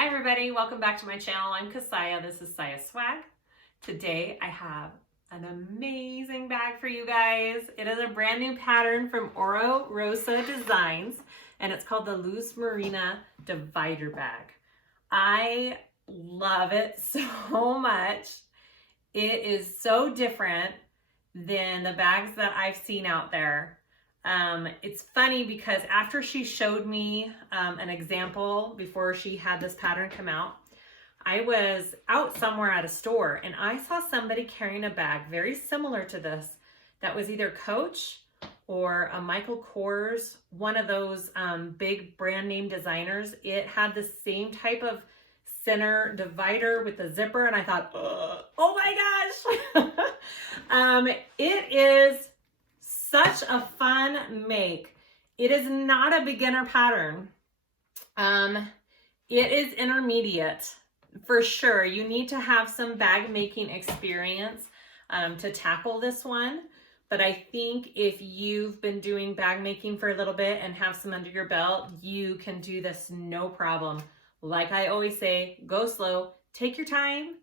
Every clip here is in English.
Hi everybody, welcome back to my channel. I'm Kassiah, this is SiahSwag. Today I have an amazing bag for you guys. It is a brand new pattern from Oro Rosa Designs and it's called the Luz Marina Divider Bag. I love it so much. It is so different than the bags that I've seen out there. It's funny because after she showed me an example before she had this pattern come out, I was out somewhere at a store and I saw somebody carrying a bag very similar to this that was either Coach or a Michael Kors, one of those big brand name designers. It had the same type of center divider with the zipper and I thought, oh my gosh. It is such a fun make. It is not a beginner pattern. It is intermediate for sure. You need to have some bag making experience to tackle this one. But I think if you've been doing bag making for a little bit and have some under your belt, you can do this no problem. Like I always say, go slow, take your time.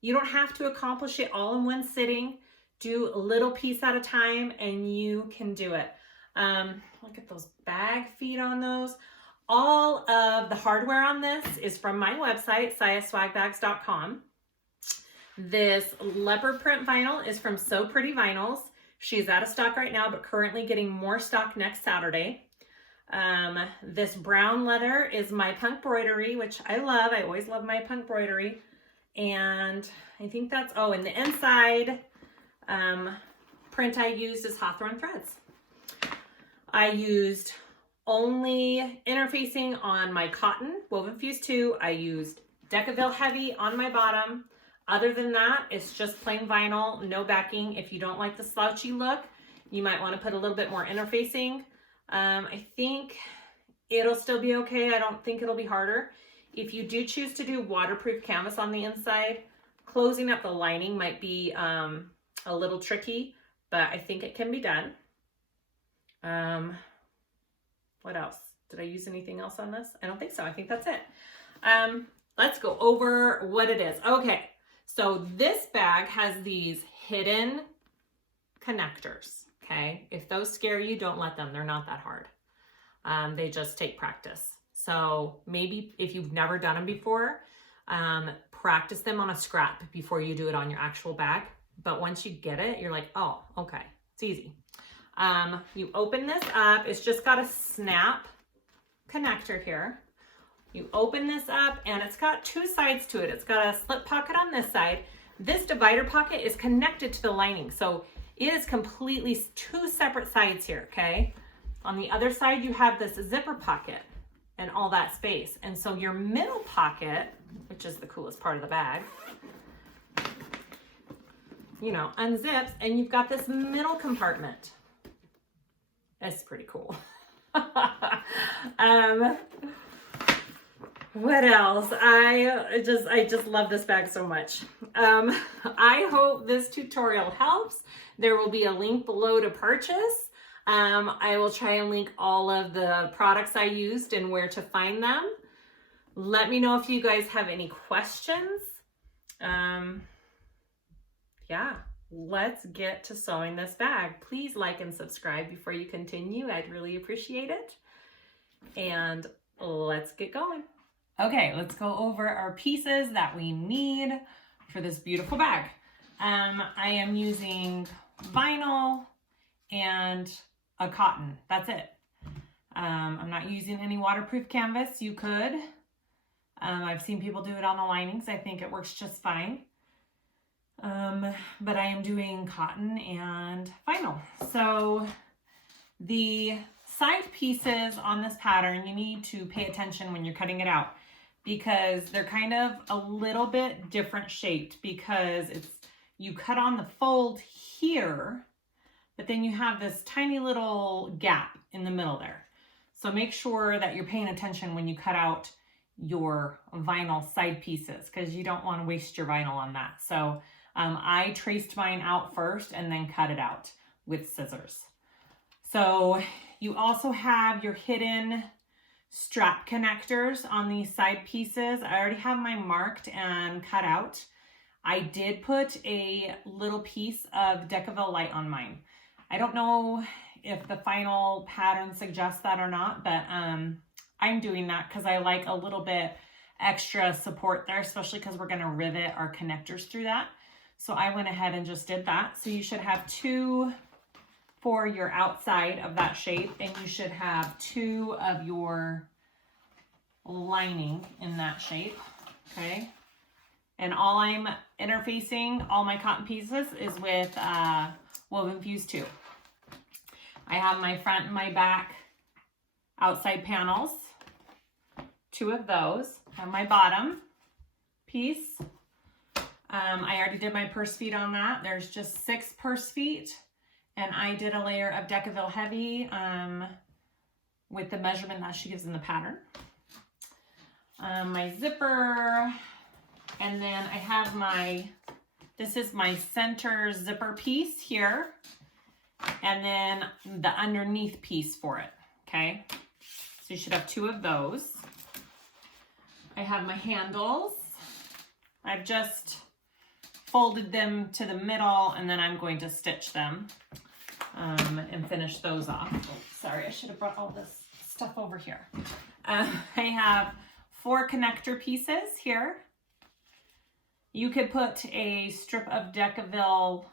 You don't have to accomplish it all in one sitting. Do a little piece at a time and you can do it. Look at those bag feet on those. All of the hardware on this is from my website, SiahSwagBags.com. This leopard print vinyl is from So Pretty Vinyls. She's out of stock right now, but currently getting more stock next Saturday. This brown leather is my punk broidery, which I love. I always love my punk broidery. And I think that's, oh, and the inside print I used is Hawthorne threads. I used only interfacing on my cotton, Woven Fuse 2. I used Decaville Heavy on my bottom. Other than that, it's just plain vinyl, no backing. If you don't like the slouchy look, you might want to put a little bit more interfacing. I think it'll still be okay. I don't think it'll be harder. If you do choose to do waterproof canvas on the inside, closing up the lining might be a little tricky, but I think it can be done. What else? Did I use anything else on this? I don't think so. I think that's it. Let's go over what it is. Okay, so this bag has these hidden connectors, okay? If those scare you, don't let them. They're not that hard. They just take practice. So maybe if you've never done them before, practice them on a scrap before you do it on your actual bag. But once you get it, you're like, oh, okay, it's easy. You open this up. It's just got a snap connector here. You open this up and it's got two sides to it. It's got a slip pocket on this side. This divider pocket is connected to the lining. So it is completely two separate sides here, okay? On the other side, you have this zipper pocket and all that space. And so your middle pocket, which is the coolest part of the bag, you know, unzips and you've got this middle compartment. It's pretty cool. What else? I just love this bag so much. I hope this tutorial helps. There will be a link below to purchase. I will try and link all of the products I used and where to find them. Let me know if you guys have any questions. Yeah, let's get to sewing this bag. Please like and subscribe before you continue. I'd really appreciate it. And let's get going. Okay, let's go over our pieces that we need for this beautiful bag. I am using vinyl and a cotton. That's it. I'm not using any waterproof canvas. You could. I've seen people do it on the linings. I think it works just fine. But I am doing cotton and vinyl. So the side pieces on this pattern, you need to pay attention when you're cutting it out because they're kind of a little bit different shaped because you cut on the fold here, but then you have this tiny little gap in the middle there. So make sure that you're paying attention when you cut out your vinyl side pieces because you don't want to waste your vinyl on that. So I traced mine out first and then cut it out with scissors. So you also have your hidden strap connectors on these side pieces. I already have mine marked and cut out. I did put a little piece of Decaville light on mine. I don't know if the final pattern suggests that or not, but I'm doing that because I like a little bit extra support there, especially because we're going to rivet our connectors through that. So I went ahead and just did that. So you should have 2 for your outside of that shape, and you should have 2 of your lining in that shape, okay? And all I'm interfacing all my cotton pieces is with Woven Fuse 2. I have my front and my back outside panels, 2 of those. I have my bottom piece. I already did my purse feet on that. There's just 6 purse feet, and I did a layer of Decaville Heavy with the measurement that she gives in the pattern. My zipper, and then I have this is my center zipper piece here, and then the underneath piece for it, okay? So you should have 2 of those. I have my handles. I've just folded them to the middle, and then I'm going to stitch them and finish those off. Oh, sorry, I should have brought all this stuff over here. I have 4 connector pieces here. You could put a strip of Decaville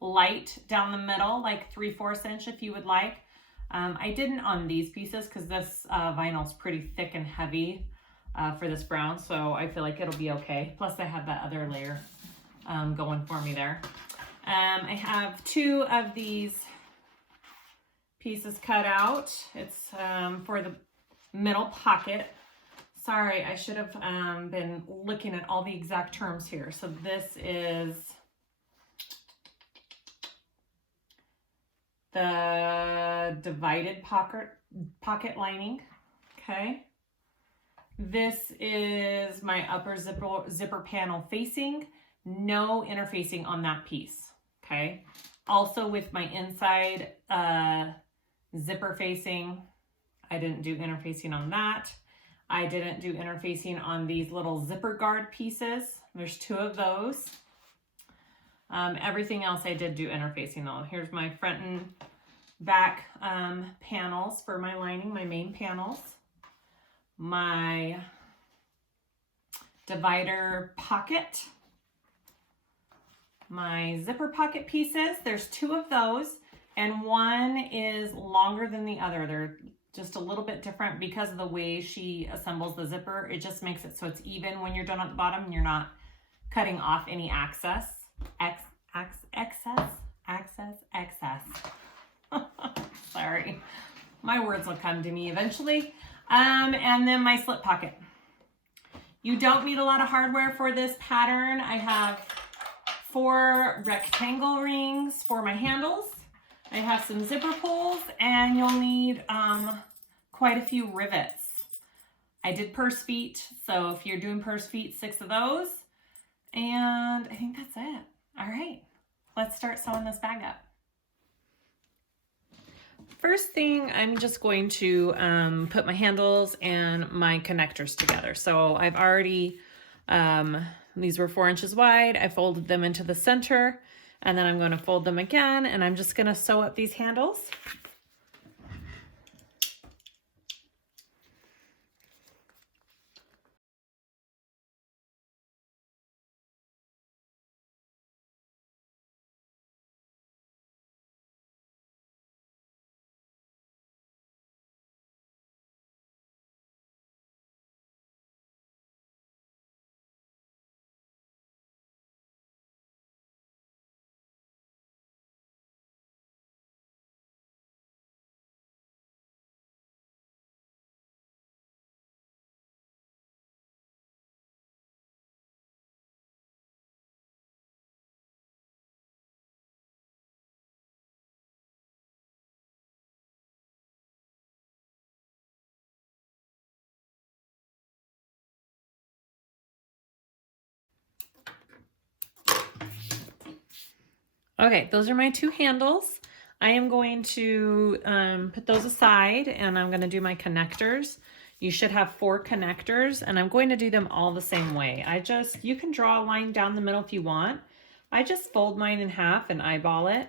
light down the middle, like 3/4 inch if you would like. I didn't on these pieces because this vinyl is pretty thick and heavy for this brown, so I feel like it'll be okay. Plus I have that other layer going for me there. I have 2 of these pieces cut out. It's for the middle pocket. Sorry, I should have been looking at all the exact terms here. So this is the divided pocket lining, okay? This is my upper zipper panel facing, no interfacing on that piece, okay? Also with my inside zipper facing, I didn't do interfacing on that. I didn't do interfacing on these little zipper guard pieces. There's 2 of those. Everything else I did do interfacing on. Here's my front and back panels for my lining, my main panels. My divider pocket. My zipper pocket pieces. There's 2 of those, and one is longer than the other. They're just a little bit different because of the way she assembles the zipper. It just makes it so it's even when you're done at the bottom and you're not cutting off any excess. Sorry, my words will come to me eventually. And then my slip pocket. You don't need a lot of hardware for this pattern. I have 4 rectangle rings for my handles. I have some zipper pulls, and you'll need quite a few rivets. I did purse feet, so if you're doing purse feet, 6 of those. And I think that's it. All right, let's start sewing this bag up. First thing, I'm just going to put my handles and my connectors together. So I've already, these were 4 inches wide. I folded them into the center, and then I'm going to fold them again, and I'm just going to sew up these handles. Okay, those are my 2 handles. I am going to put those aside, and I'm going to do my connectors. You should have 4 connectors, and I'm going to do them all the same way. You can draw a line down the middle if you want. I just fold mine in half and eyeball it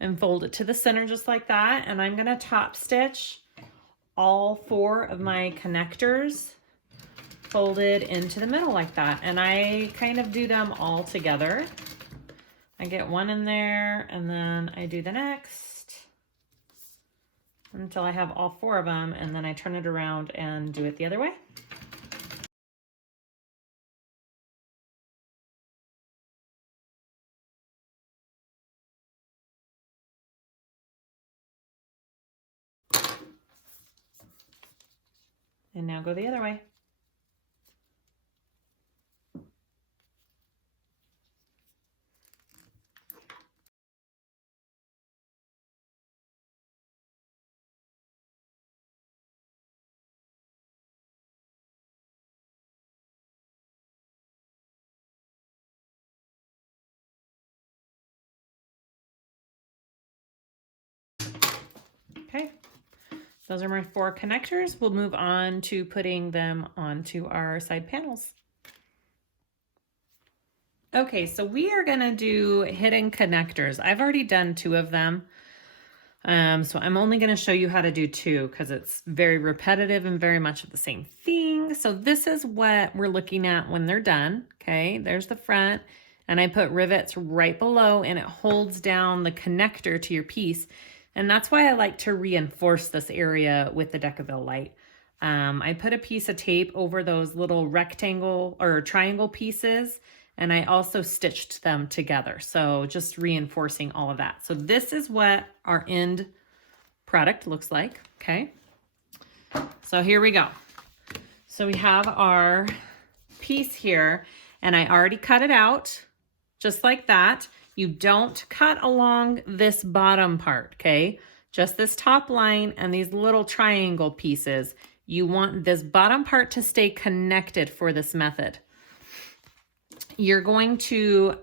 and fold it to the center just like that. And I'm going to top stitch all 4 of my connectors folded into the middle like that. And I kind of do them all together. I get one in there, and then I do the next until I have all 4 of them, and then I turn it around and do it the other way. And now go the other way. Okay, those are my 4 connectors. We'll move on to putting them onto our side panels. Okay, so we are gonna do hidden connectors. I've already done 2 of them. So I'm only gonna show you how to do 2 because it's very repetitive and very much of the same thing. So this is what we're looking at when they're done. Okay, there's the front, and I put rivets right below, and it holds down the connector to your piece. And that's why I like to reinforce this area with the Decaville light. I put a piece of tape over those little rectangle or triangle pieces, and I also stitched them together. So just reinforcing all of that. So this is what our end product looks like, okay? So here we go. So we have our piece here, and I already cut it out just like that. You don't cut along this bottom part, okay? Just this top line and these little triangle pieces. You want this bottom part to stay connected for this method. You're going to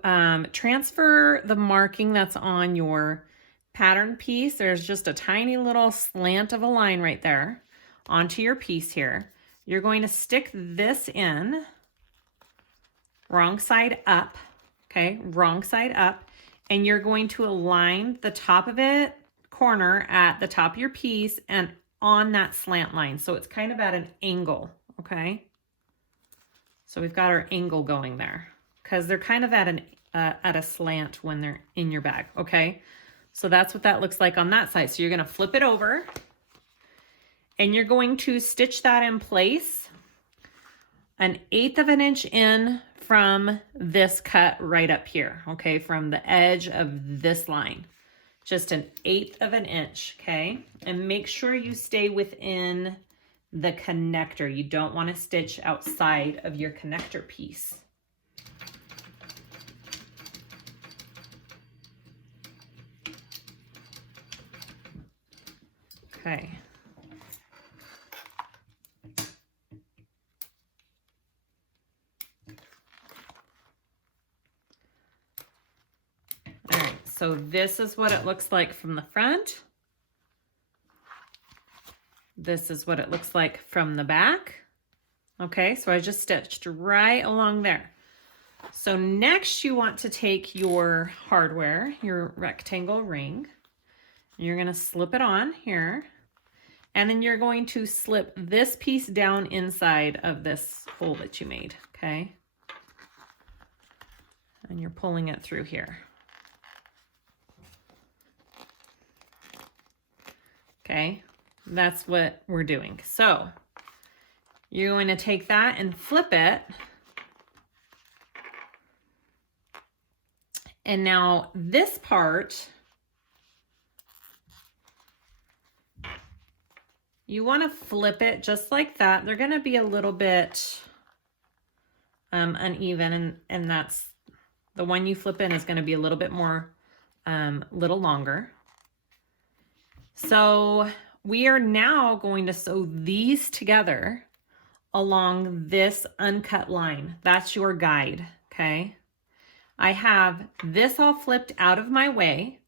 transfer the marking that's on your pattern piece. There's just a tiny little slant of a line right there onto your piece here. You're going to stick this in, wrong side up, okay, wrong side up, and you're going to align the top of it, corner at the top of your piece and on that slant line. So it's kind of at an angle, okay? So we've got our angle going there because they're kind of at a slant when they're in your bag, okay? So that's what that looks like on that side. So you're gonna flip it over and you're going to stitch that in place 1/8 of an inch in from this cut right up here, okay? From the edge of this line, just 1/8 of an inch, okay? And make sure you stay within the connector. You don't want to stitch outside of your connector piece. Okay. All right, so this is what it looks like from the front. This is what it looks like from the back. Okay, so I just stitched right along there. So next you want to take your hardware, your rectangle ring, you're gonna slip it on here, and then you're going to slip this piece down inside of this hole that you made, okay? And you're pulling it through here. Okay, that's what we're doing. So you're going to take that and flip it. And now this part, you want to flip it just like that. They're going to be a little bit uneven, and that's the one you flip in is going to be a little bit more, little longer. So we are now going to sew these together along this uncut line. That's your guide, okay? I have this all flipped out of my way,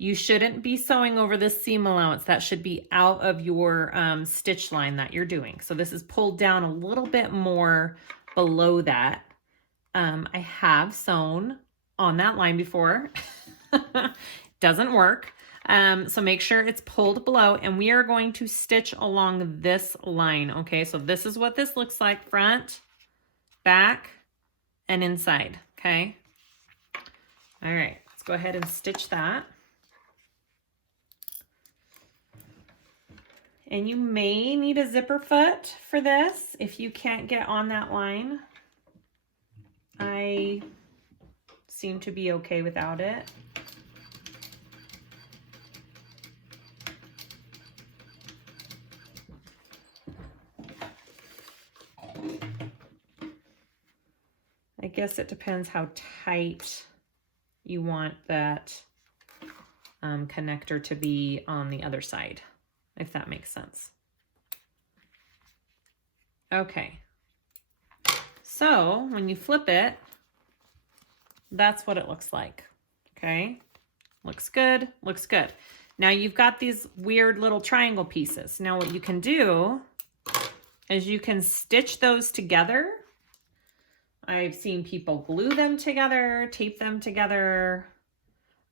You shouldn't be sewing over this seam allowance. That should be out of your stitch line that you're doing. So this is pulled down a little bit more below that. I have sewn on that line before. Doesn't work. So make sure it's pulled below, and we are going to stitch along this line. Okay, so this is what this looks like: front, back, and inside. Okay. All right, let's go ahead and stitch that. And you may need a zipper foot for this if you can't get on that line. I seem to be okay without it. I guess it depends how tight you want that connector to be on the other side, if that makes sense. Okay, so when you flip it, that's what it looks like. Okay, looks good, looks good. Now you've got these weird little triangle pieces. Now what you can do is you can stitch those together. I've seen people glue them together, tape them together.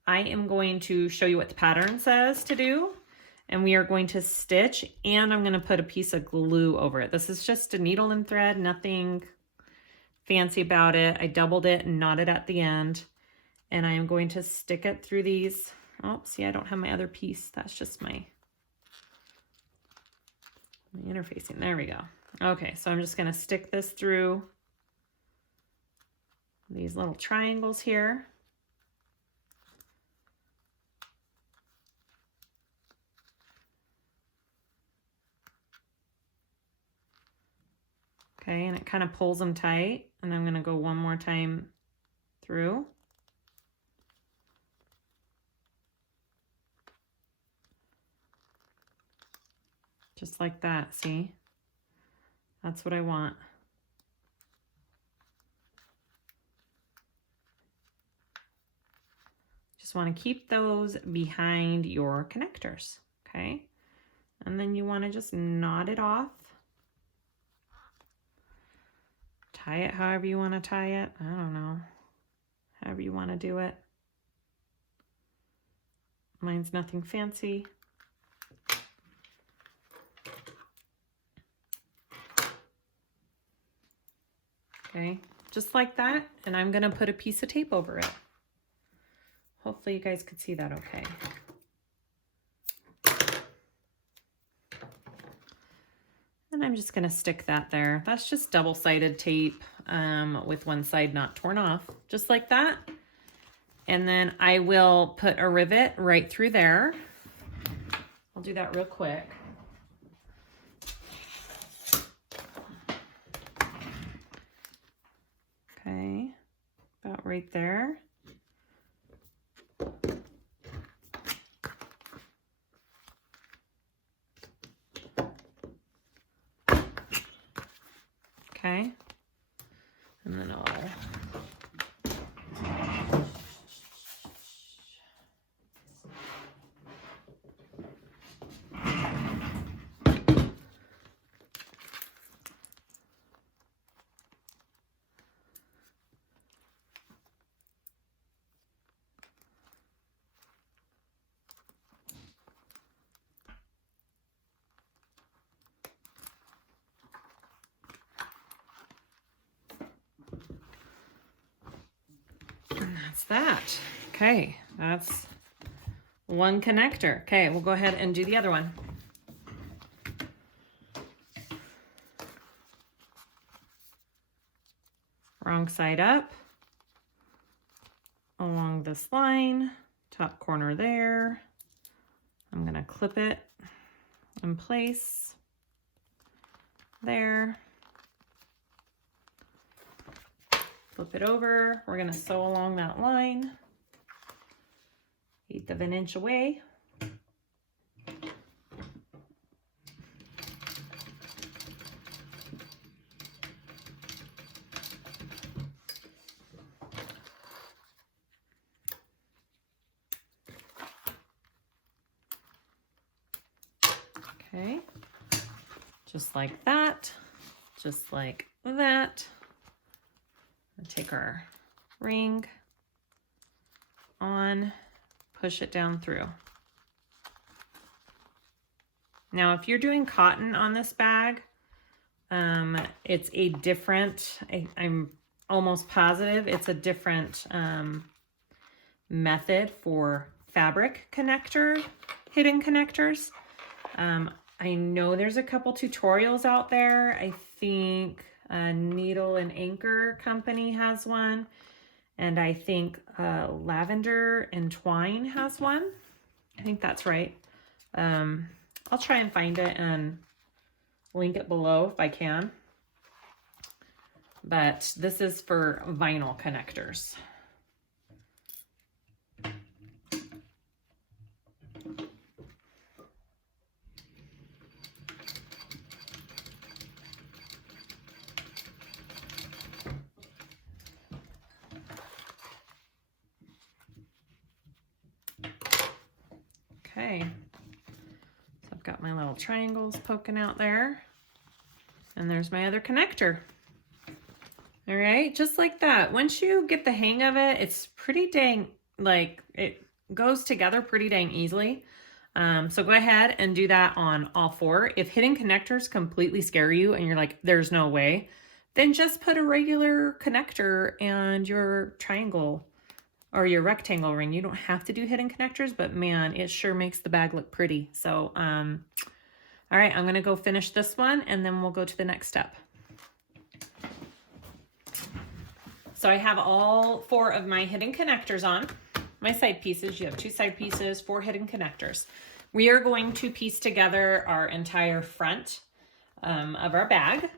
I am going to show you what the pattern says to do. And we are going to stitch, and I'm going to put a piece of glue over it. This is just a needle and thread, nothing fancy about it. I doubled it and knotted at the end, and I am going to stick it through these. Oh, see, I don't have my other piece. That's just my interfacing. There we go. Okay, so I'm just going to stick this through these little triangles here. Okay, and it kind of pulls them tight, and I'm going to go one more time through. Just like that, see? That's what I want. Just want to keep those behind your connectors, okay? And then you want to just knot it off. Tie it however you want to tie it. I don't know. However you want to do it. Mine's nothing fancy. Okay, just like that. And I'm going to put a piece of tape over it. Hopefully you guys could see that okay. And I'm just going to stick that there. That's just double-sided tape with one side not torn off, just like that. And then I will put a rivet right through there. I'll do that real quick. Okay, about right there. Okay, and then I'll that. Okay, that's one connector. Okay, we'll go ahead and do the other one. Wrong side up, along this line, top corner there. I'm gonna clip it in place there. Flip it over. We're going to sew along that line, 1/8 of an inch away. Okay, just like that, just like that. And take our ring on, push it down through. Now, if you're doing cotton on this bag, it's a different, I'm almost positive it's a different method for fabric connector, hidden connectors. I know there's a couple tutorials out there. I think Needle and Anchor Company has one, and I think Lavender and Twine has one. I think that's right. I'll try and find it and link it below if I can. But this is for vinyl connectors. Okay, so I've got my little triangles poking out there, and there's my other connector. All right, just like that. Once you get the hang of it, it's pretty dang, like, it goes together pretty dang easily. So go ahead and do that on all four. If hidden connectors completely scare you and you're like, there's no way, then just put a regular connector and your triangle or your rectangle ring. You don't have to do hidden connectors, but man, it sure makes the bag look pretty. So, all right, I'm gonna go finish this one and then we'll go to the next step. So I have all four of my hidden connectors on. My side pieces, you have 2 side pieces, 4 hidden connectors. We are going to piece together our entire front of our bag.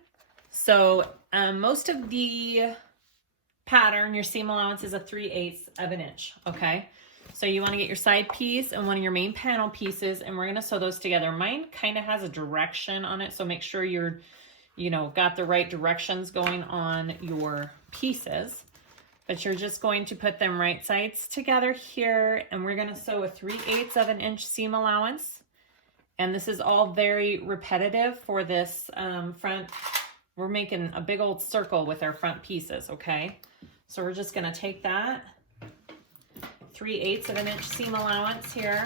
So most of the pattern, your seam allowance is a 3/8 of an inch, okay? So you wanna get your side piece and one of your main panel pieces, and we're gonna sew those together. Mine kinda has a direction on it, so make sure you're, you know, got the right directions going on your pieces. But you're just going to put them right sides together here, and we're gonna sew a 3/8 of an inch seam allowance. And this is all very repetitive for this front. We're making a big old circle with our front pieces, okay? So we're just gonna take that 3/8 of an inch seam allowance here.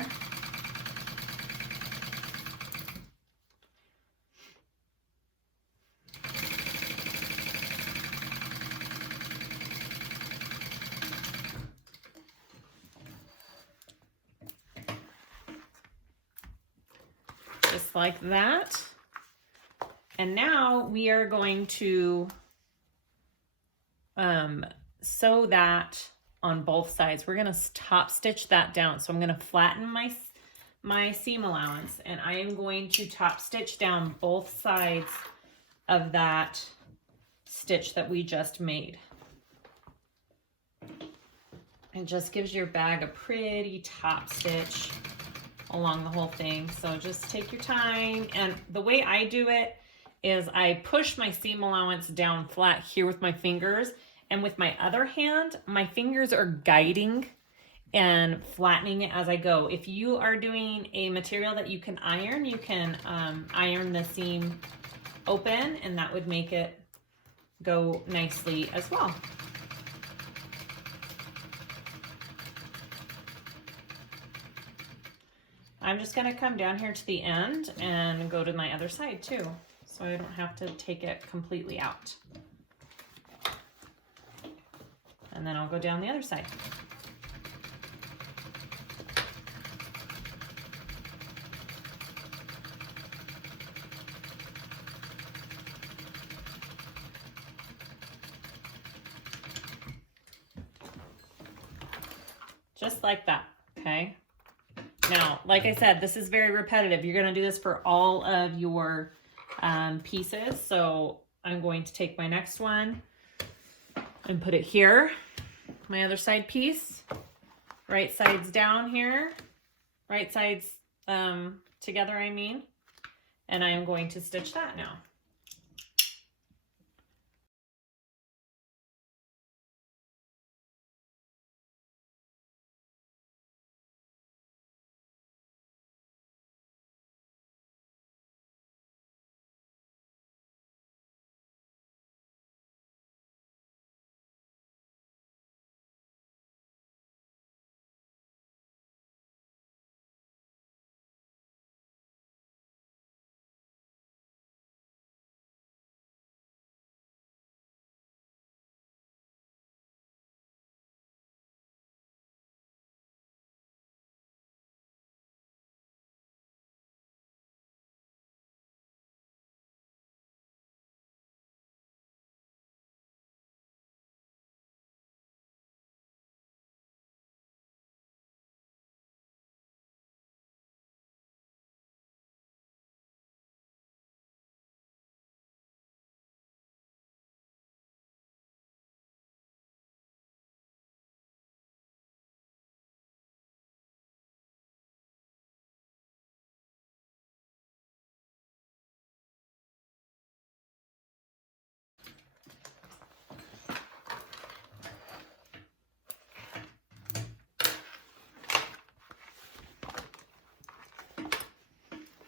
Just like that. And now we are going to sew that on both sides. We're gonna top stitch that down. So I'm gonna flatten my seam allowance, and I am going to top stitch down both sides of that stitch that we just made. It just gives your bag a pretty top stitch along the whole thing. So just take your time. And the way I do it is I push my seam allowance down flat here with my fingers, and with my other hand, my fingers are guiding and flattening it as I go. If you are doing a material that you can iron, you can iron the seam open, and that would make it go nicely as well. I'm just gonna come down here to the end and go to my other side too, so I don't have to take it completely out. And then I'll go down the other side. Just like that, okay? Now, like I said, this is very repetitive. You're gonna do this for all of your pieces. So I'm going to take my next one and put it here. My other side piece, right sides down here, right sides together, I mean. And I am going to stitch that now.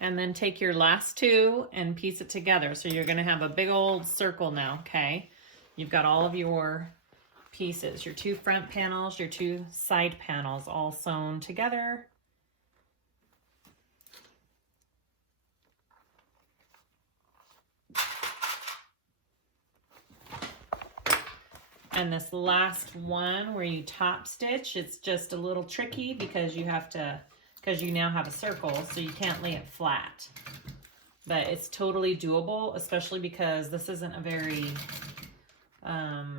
and then take your last two and piece it together. So you're gonna have a big old circle now, okay? You've got all of your pieces, your two front panels, your two side panels all sewn together. And this last one where you top stitch, it's just a little tricky because you have to, because you now have a circle, so you can't lay it flat. But it's totally doable, especially because this isn't a very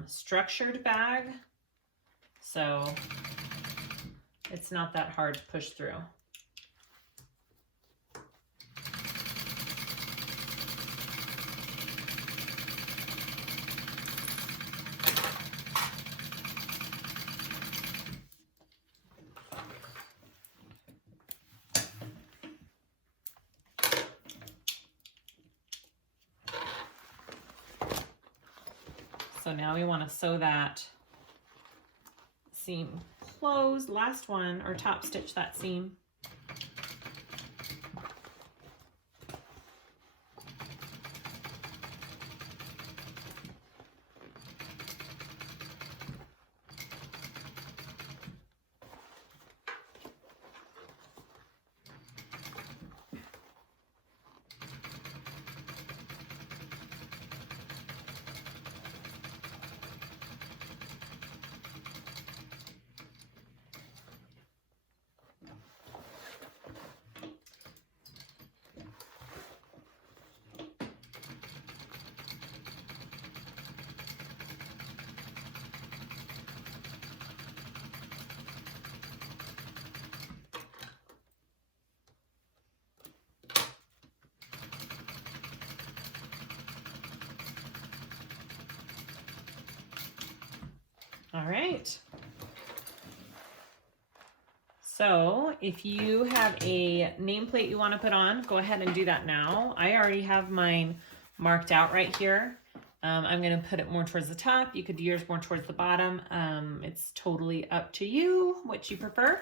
structured bag. So it's not that hard to push through. So now we want to sew that seam closed, last one, or top stitch that seam. All right. So if you have a nameplate you want to put on, go ahead and do that now. I already have mine marked out right here. I'm going to put it more towards the top. You could do yours more towards the bottom. It's totally up to you, what you prefer.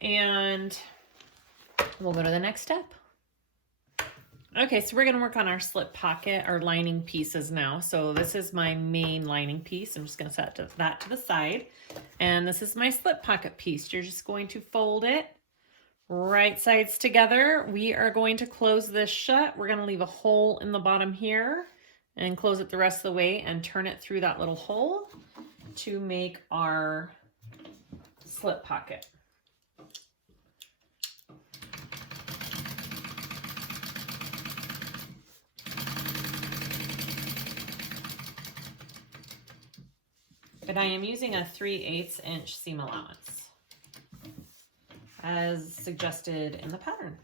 And we'll go to the next step. Okay, so we're going to work on our slip pocket, our lining pieces now. So this is my main lining piece. I'm just going to set that to the side. And this is my slip pocket piece. You're just going to fold it right sides together. We are going to close this shut. We're going to leave a hole in the bottom here and close it the rest of the way and turn it through that little hole to make our slip pocket. But I am using a 3/8 inch seam allowance as suggested in the pattern.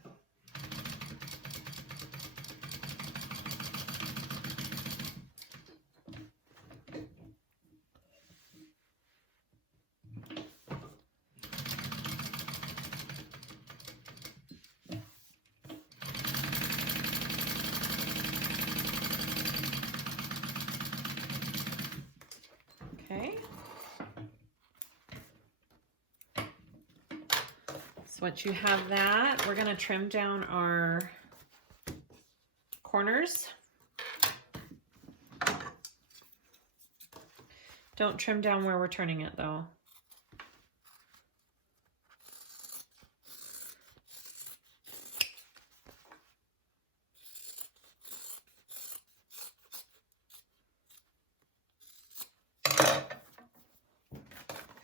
Once you have that, we're going to trim down our corners. Don't trim down where we're turning it though.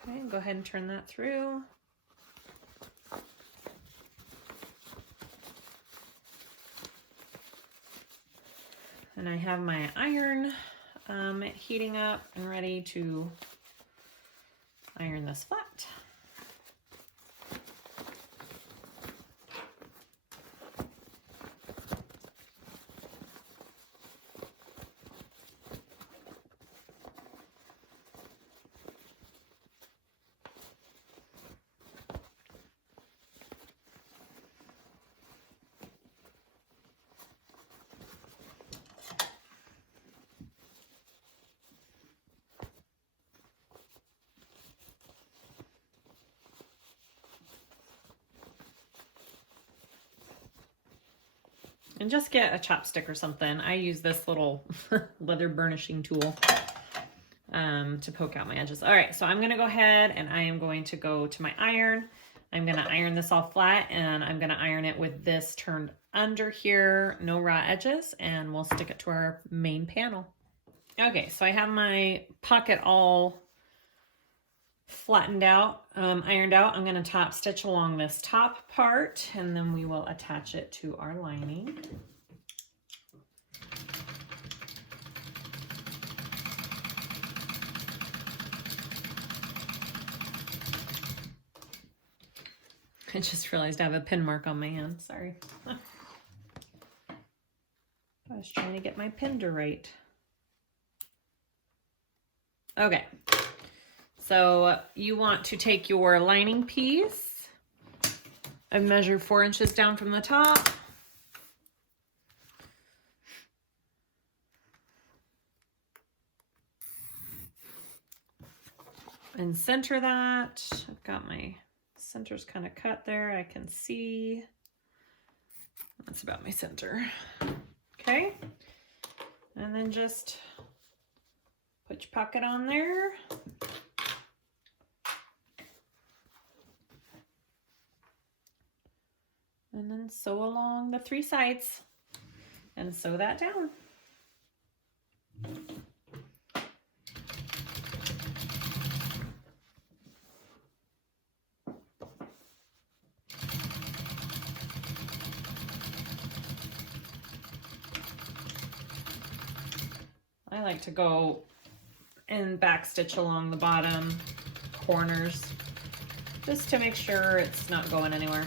Okay, go ahead and turn that through. And I have my iron heating up and ready to iron this flat. And just get a chopstick or something. I use this little leather burnishing tool to poke out my edges. All right, so I'm gonna go ahead and I am going to go to my iron. I'm gonna iron this all flat and I'm gonna iron it with this turned under here, no raw edges, and we'll stick it to our main panel. Okay, so I have my pocket all flattened out, ironed out. I'm gonna top stitch along this top part and then we will attach it to our lining. I just realized I have a pin mark on my hand, sorry. I was trying to get my pin to right. Okay, so you want to take your lining piece and measure 4 inches down from the top. And center that. I've got my center's kind of cut there. I can see. That's about my center. Okay. And then just put your pocket on there. And then sew along the 3 sides and sew that down. I like to go and back stitch along the bottom corners just to make sure it's not going anywhere.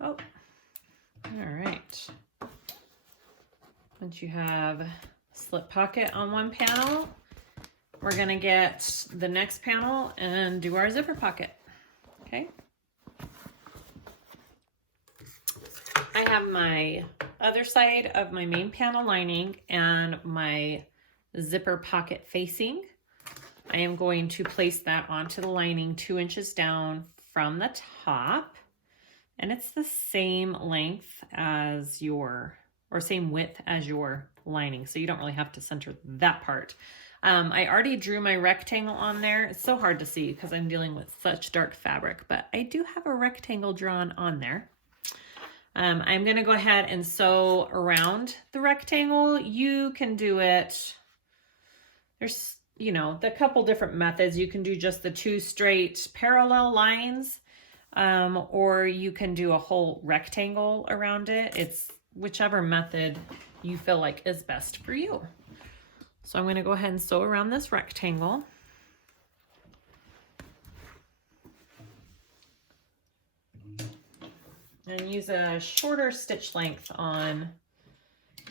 Oh, all right. Once you have a slip pocket on one panel, we're gonna get the next panel and do our zipper pocket, okay? I have my other side of my main panel lining and my zipper pocket facing. I am going to place that onto the lining 2 inches down from the top. And it's the same length as your, or same width as your lining. So you don't really have to center that part. I already drew my rectangle on there. It's so hard to see because I'm dealing with such dark fabric, but I do have a rectangle drawn on there. I'm gonna go ahead and sew around the rectangle. You can do it, there's, you know, the couple different methods. You can do just the 2 straight parallel lines. Or you can do a whole rectangle around it. It's whichever method you feel like is best for you. So I'm going to go ahead and sew around this rectangle. And use a shorter stitch length on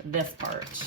this part.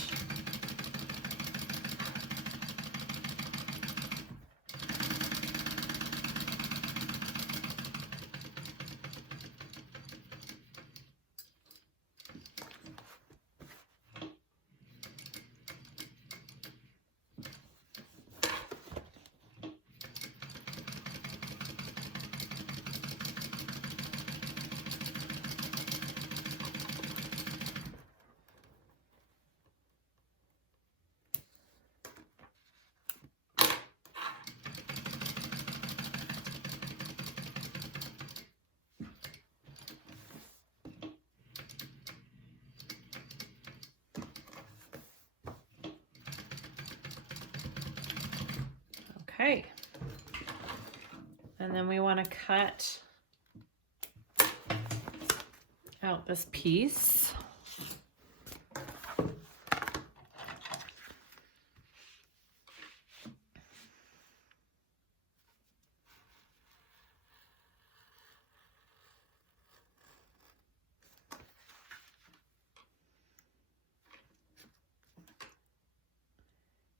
Okay, and then we want to cut out this piece.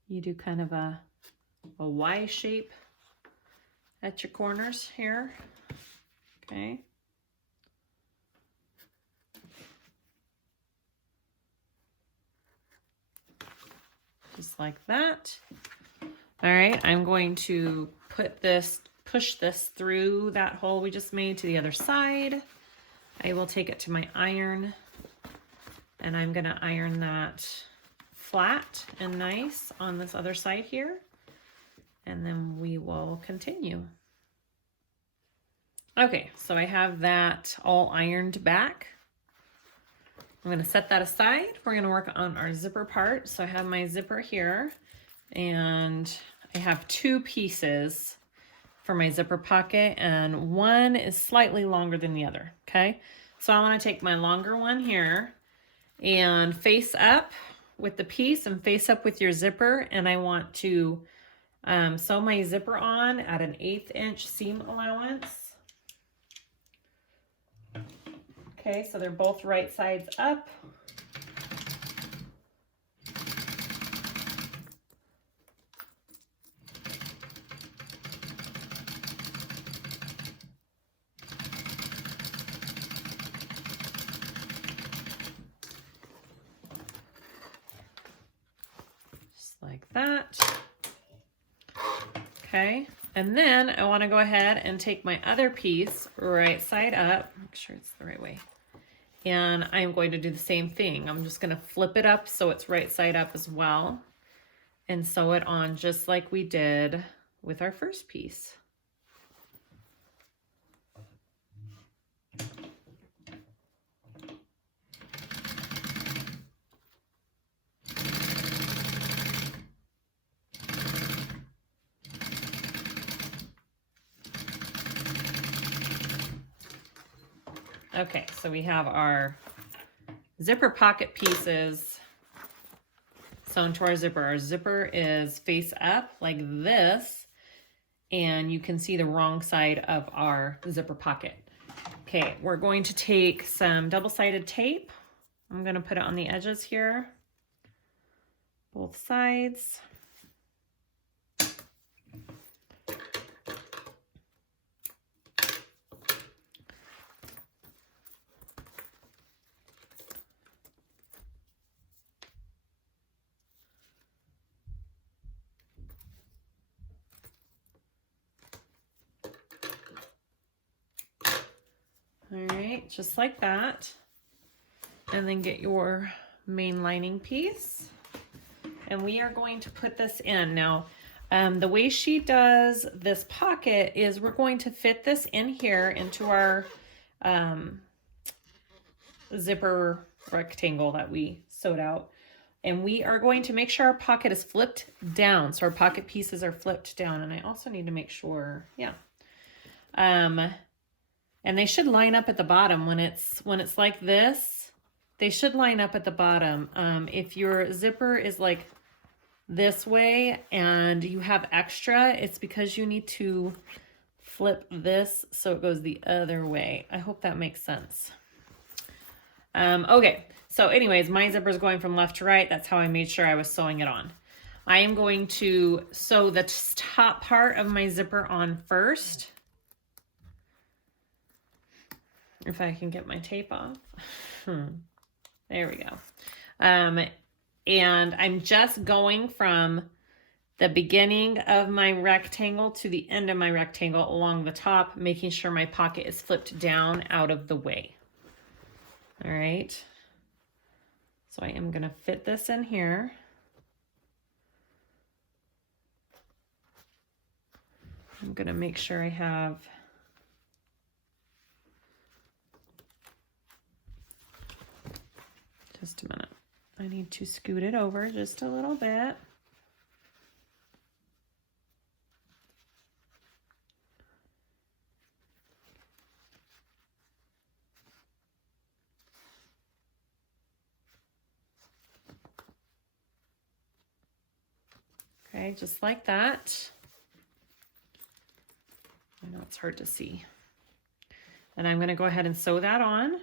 You do kind of a Y shape at your corners here. Okay. Just like that. All right, I'm going to push this through that hole we just made to the other side. I will take it to my iron, and I'm gonna iron that flat and nice on this other side here, and then we will continue. Okay, so I have that all ironed back. I'm gonna set that aside. We're gonna work on our zipper part. So I have my zipper here, and I have 2 pieces for my zipper pocket, and one is slightly longer than the other, okay? So I wanna take my longer one here and face up with the piece and face up with your zipper, and I want to sew my zipper on at an 1/8 inch seam allowance. Okay, so they're both right sides up. Just like that. Okay, and then I want to go ahead and take my other piece right side up, make sure it's the right way, and I'm going to do the same thing. I'm just going to flip it up so it's right side up as well, and sew it on just like we did with our first piece. Okay, so we have our zipper pocket pieces sewn to our zipper. Our zipper is face up like this, and you can see the wrong side of our zipper pocket. Okay, we're going to take some double-sided tape. I'm going to put it on the edges here, both sides. All right, just like that. And then get your main lining piece. And we are going to put this in. Now, the way she does this pocket is we're going to fit this in here into our zipper rectangle that we sewed out. And we are going to make sure our pocket is flipped down. So our pocket pieces are flipped down. And I also need to make sure, yeah. And they should line up at the bottom when it's like this. They should line up at the bottom. If your zipper is like this way and you have extra, it's because you need to flip this so it goes the other way. I hope that makes sense. Okay, so anyways, my zipper is going from left to right. That's how I made sure I was sewing it on. I am going to sew the top part of my zipper on first. If I can get my tape off. There we go. And I'm just going from the beginning of my rectangle to the end of my rectangle along the top, making sure my pocket is flipped down out of the way. All right. So I am going to fit this in here. I'm going to make sure I have just a minute. I need to scoot it over just a little bit. Okay, just like that. I know it's hard to see. And I'm going to go ahead and sew that on.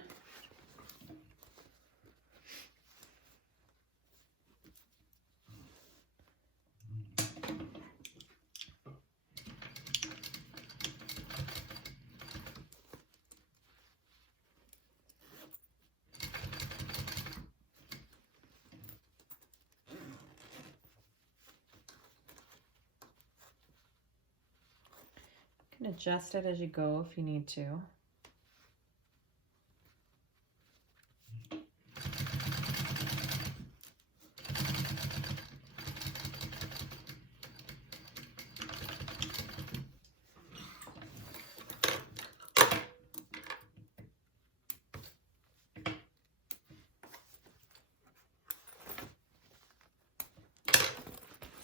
can adjust it as you go if you need to.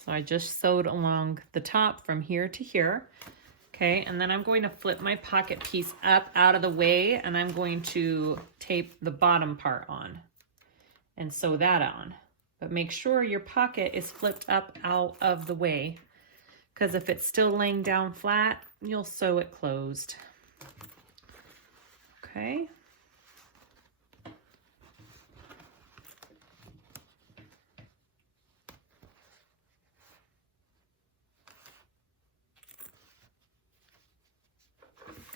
So I just sewed along the top from here to here. Okay, and then I'm going to flip my pocket piece up out of the way, and I'm going to tape the bottom part on and sew that on. But make sure your pocket is flipped up out of the way, because if it's still laying down flat, you'll sew it closed. Okay.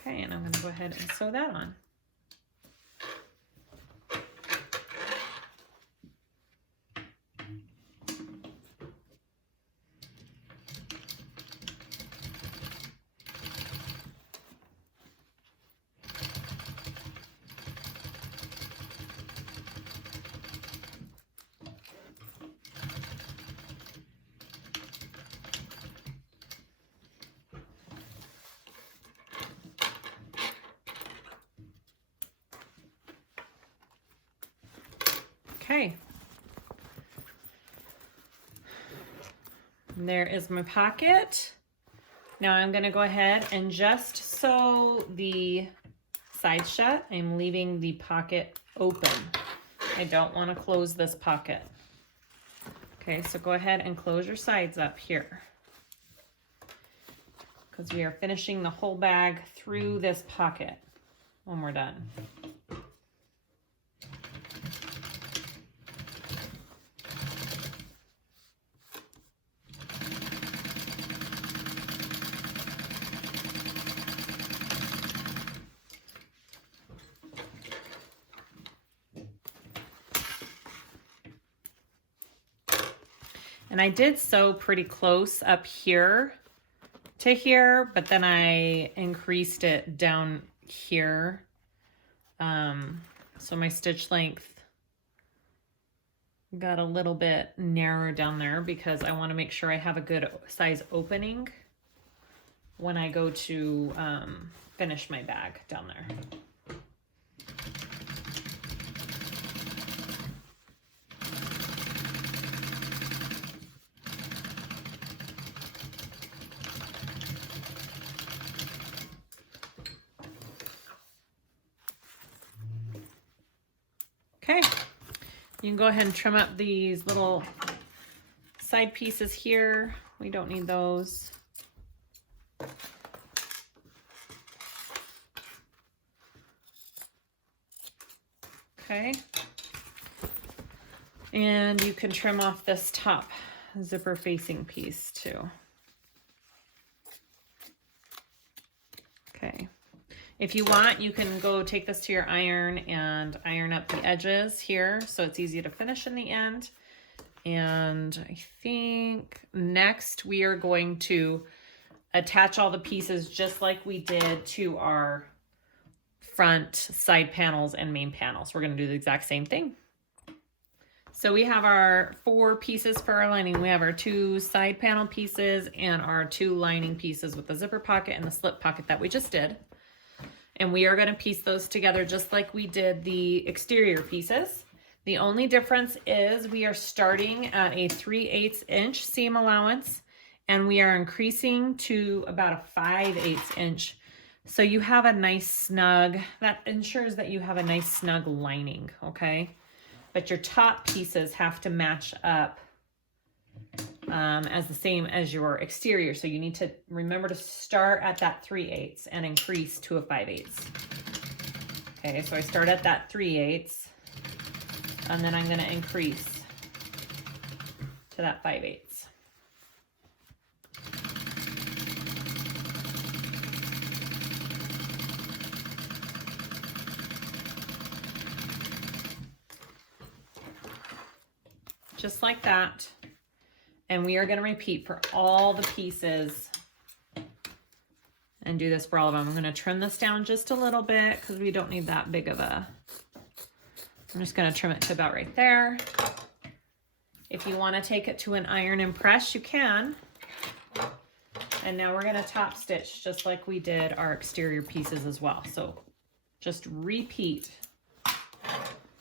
Okay, and I'm going to go ahead and sew that on. Okay, and there is my pocket. Now I'm going to go ahead and just sew the side shut. I'm leaving the pocket open. I don't want to close this pocket. Okay, so go ahead and close your sides up here, because we are finishing the whole bag through this pocket when we're done. And I did sew pretty close up here to here, but then I increased it down here. So my stitch length got a little bit narrower down there, because I want to make sure I have a good size opening when I go to finish my bag down there. Okay, you can go ahead and trim up these little side pieces here. We don't need those. Okay, and you can trim off this top zipper facing piece too. Okay. If you want, you can go take this to your iron and iron up the edges here so it's easy to finish in the end. And I think next we are going to attach all the pieces just like we did to our front side panels and main panels. We're going to do the exact same thing. So we have our 4 pieces for our lining. We have our 2 side panel pieces and our 2 lining pieces with the zipper pocket and the slip pocket that we just did. And we are going to piece those together just like we did the exterior pieces. The only difference is we are starting at a 3/8 inch seam allowance, and we are increasing to about a 5/8 inch. So you have a nice snug, that ensures that you have a nice snug lining, okay? But your top pieces have to match up as the same as your exterior. So you need to remember to start at that 3/8 and increase to a 5/8. Okay, so I start at that 3/8 and then I'm going to increase to that 5/8. Just like that. And we are going to repeat for all the pieces and do this for all of them. I'm going to trim this down just a little bit because we don't need that big of a, I'm just going to trim it to about right there. If you want to take it to an iron and press, you can. And now we're going to top stitch just like we did our exterior pieces as well. So just repeat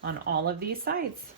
on all of these sides.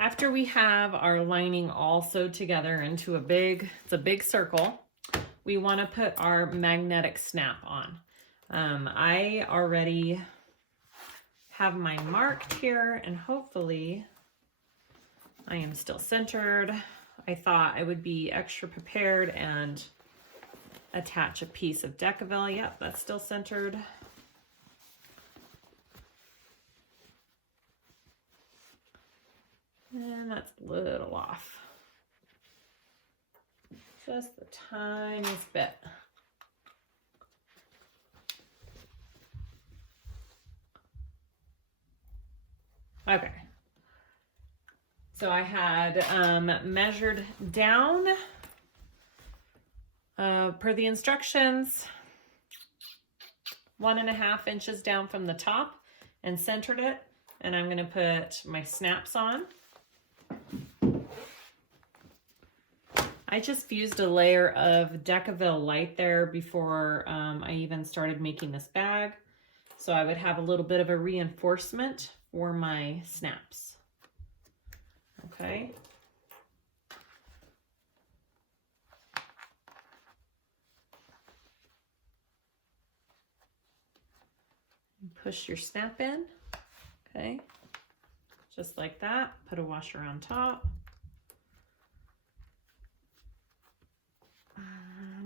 After we have our lining all sewed together into it's a big circle, we want to put our magnetic snap on. I already have mine marked here, and hopefully I am still centered. I thought I would be extra prepared and attach a piece of Decaville. Yep, that's still centered. And that's a little off. Just the tiniest bit. Okay. So I had measured down per the instructions, 1.5 inches down from the top and centered it. And I'm going to put my snaps on. I just fused a layer of Decaville Light there before I even started making this bag. So I would have a little bit of a reinforcement for my snaps. Okay. Push your snap in. Okay. Just like that. Put a washer on top.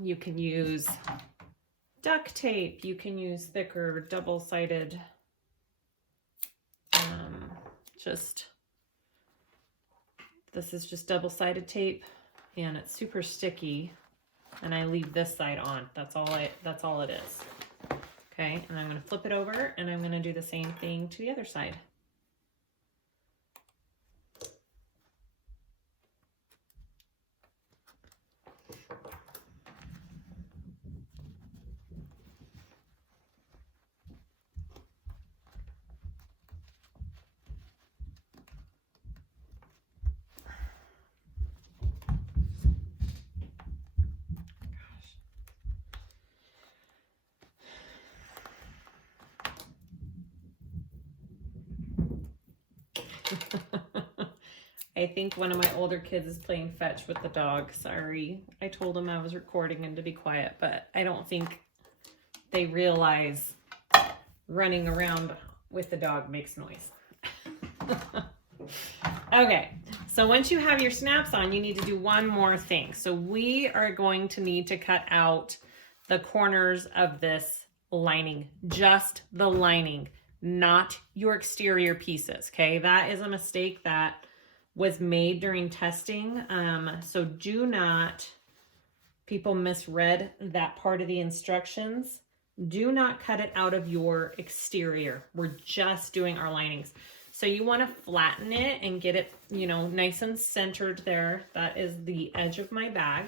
You can use duct tape. You can use thicker double-sided, this is just double-sided tape, and it's super sticky, and I leave this side on. That's all it is. Okay, and I'm going to flip it over, and I'm going to do the same thing to the other side. I think one of my older kids is playing fetch with the dog. Sorry. I told him I was recording and to be quiet, but I don't think they realize running around with the dog makes noise. Okay, so once you have your snaps on, you need to do one more thing. So we are going to need to cut out the corners of this lining, just the lining, not your exterior pieces, okay? That is a mistake that was made during testing. So do not, people misread that part of the instructions. Do not cut it out of your exterior. We're just doing our linings. So you want to flatten it and get it, you know, nice and centered there. That is the edge of my bag.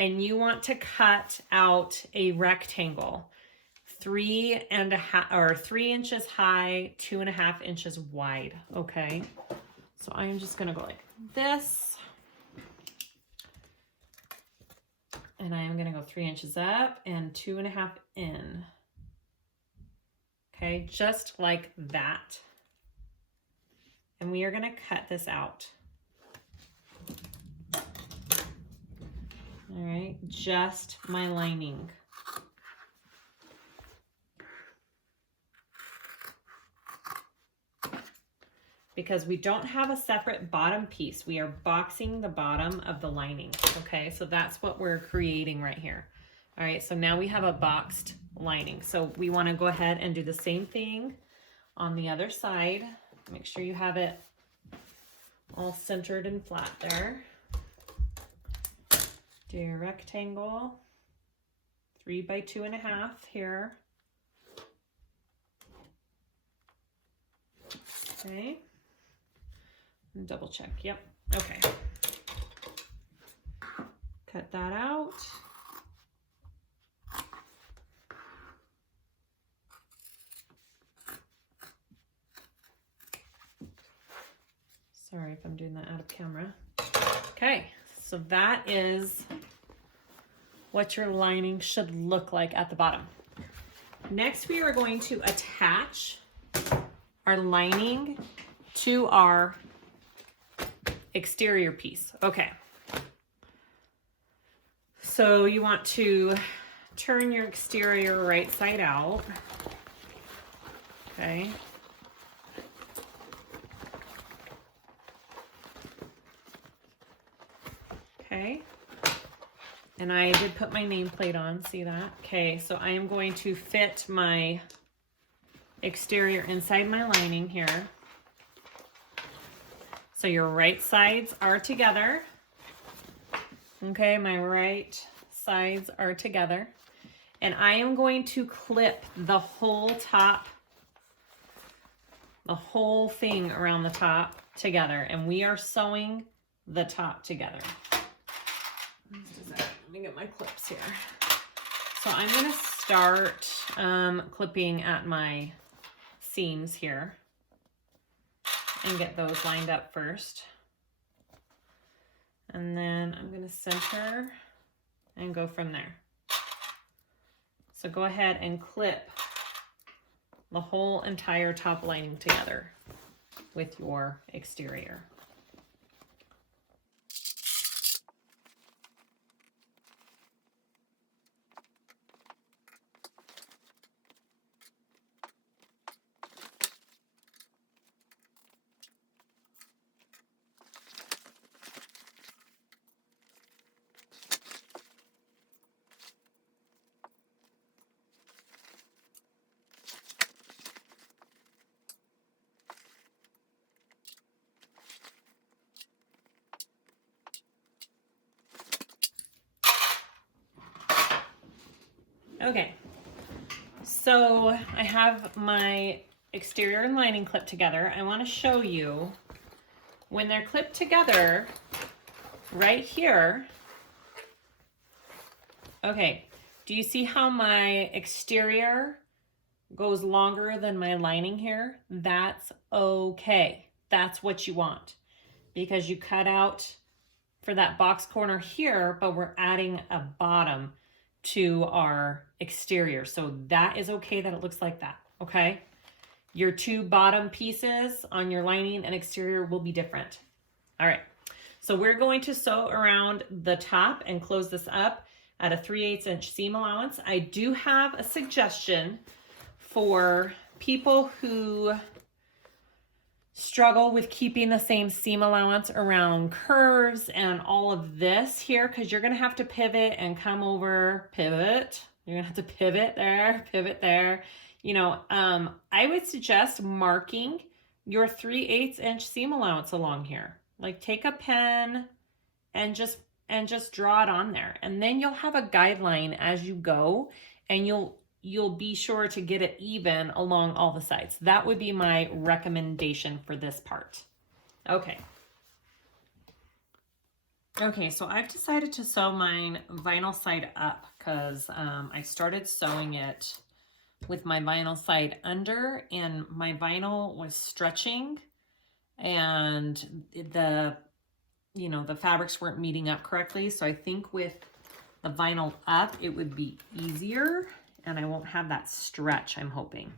And you want to cut out a rectangle, 3 inches high, 2.5 inches wide, okay? So I'm just gonna go like this. And I am gonna go 3 inches up and 2.5 in. Okay, just like that. And we are gonna cut this out. All right, just my lining. Because we don't have a separate bottom piece. We are boxing the bottom of the lining, okay? So that's what we're creating right here. All right, so now we have a boxed lining. So we wanna go ahead and do the same thing on the other side. Make sure you have it all centered and flat there. Do your rectangle, 3 by 2.5 here. Okay. And double check, yep, okay. Cut that out. Sorry if I'm doing that out of camera. Okay, so that is what your lining should look like at the bottom. Next, we are going to attach our lining to our exterior piece. Okay. So you want to turn your exterior right side out. Okay. Okay. And I did put my nameplate on, see that? Okay, so I am going to fit my exterior inside my lining here. So your right sides are together. Okay, my right sides are together. And I am going to clip the whole top, the whole thing around the top together. And we are sewing the top together. Let me get my clips here. So I'm going to start clipping at my seams here and get those lined up first. And then I'm going to center and go from there. So go ahead and clip the whole entire top lining together with your exterior. Okay, so I have my exterior and lining clipped together. I want to show you when they're clipped together right here. Okay, do you see how my exterior goes longer than my lining here? That's okay. That's what you want because you cut out for that box corner here, but we're adding a bottom to our exterior. So that is okay that it looks like that, okay? your two bottom pieces on your lining and exterior will be different. All right, so we're going to sew around the top and close this up at a 3/8 inch seam allowance. I do have a suggestion for people who struggle with keeping the same seam allowance around curves and all of this here, because you're going to have to pivot and come over, pivot. You're going to have to pivot there. You know, I would suggest marking your 3/8 inch seam allowance along here. Like take a pen and just draw it on there. And then you'll have a guideline as you go, and you'll be sure to get it even along all the sides. That would be my recommendation for this part. Okay. Okay, so I've decided to sew mine vinyl side up because I started sewing it with my vinyl side under, and my vinyl was stretching, and the fabrics weren't meeting up correctly. So I think with the vinyl up, it would be easier, and I won't have that stretch, I'm hoping.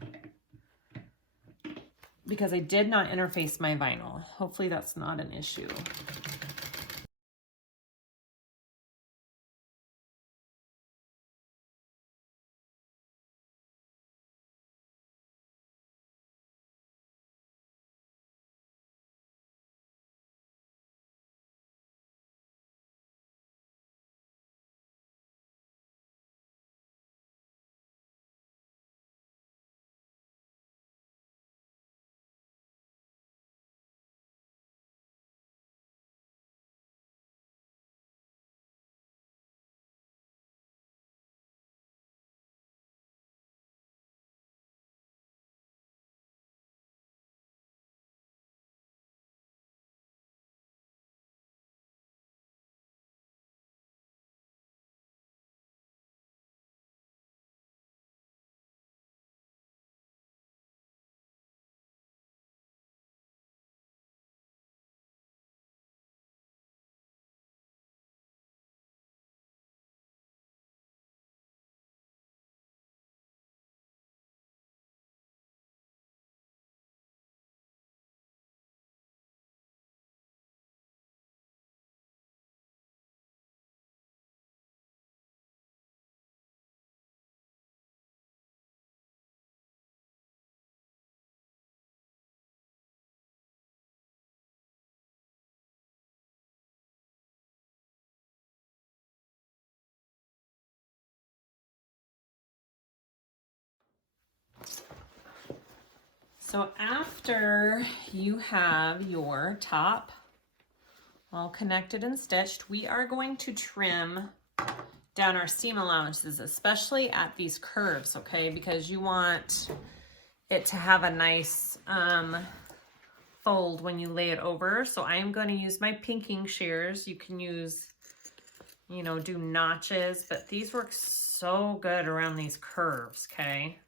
Because I did not interface my vinyl. Hopefully that's not an issue. So after you have your top all connected and stitched, we are going to trim down our seam allowances, especially at these curves, okay? Because you want it to have a nice fold when you lay it over. So I am going to use my pinking shears. You can use, you know, do notches, but these work so good around these curves, okay?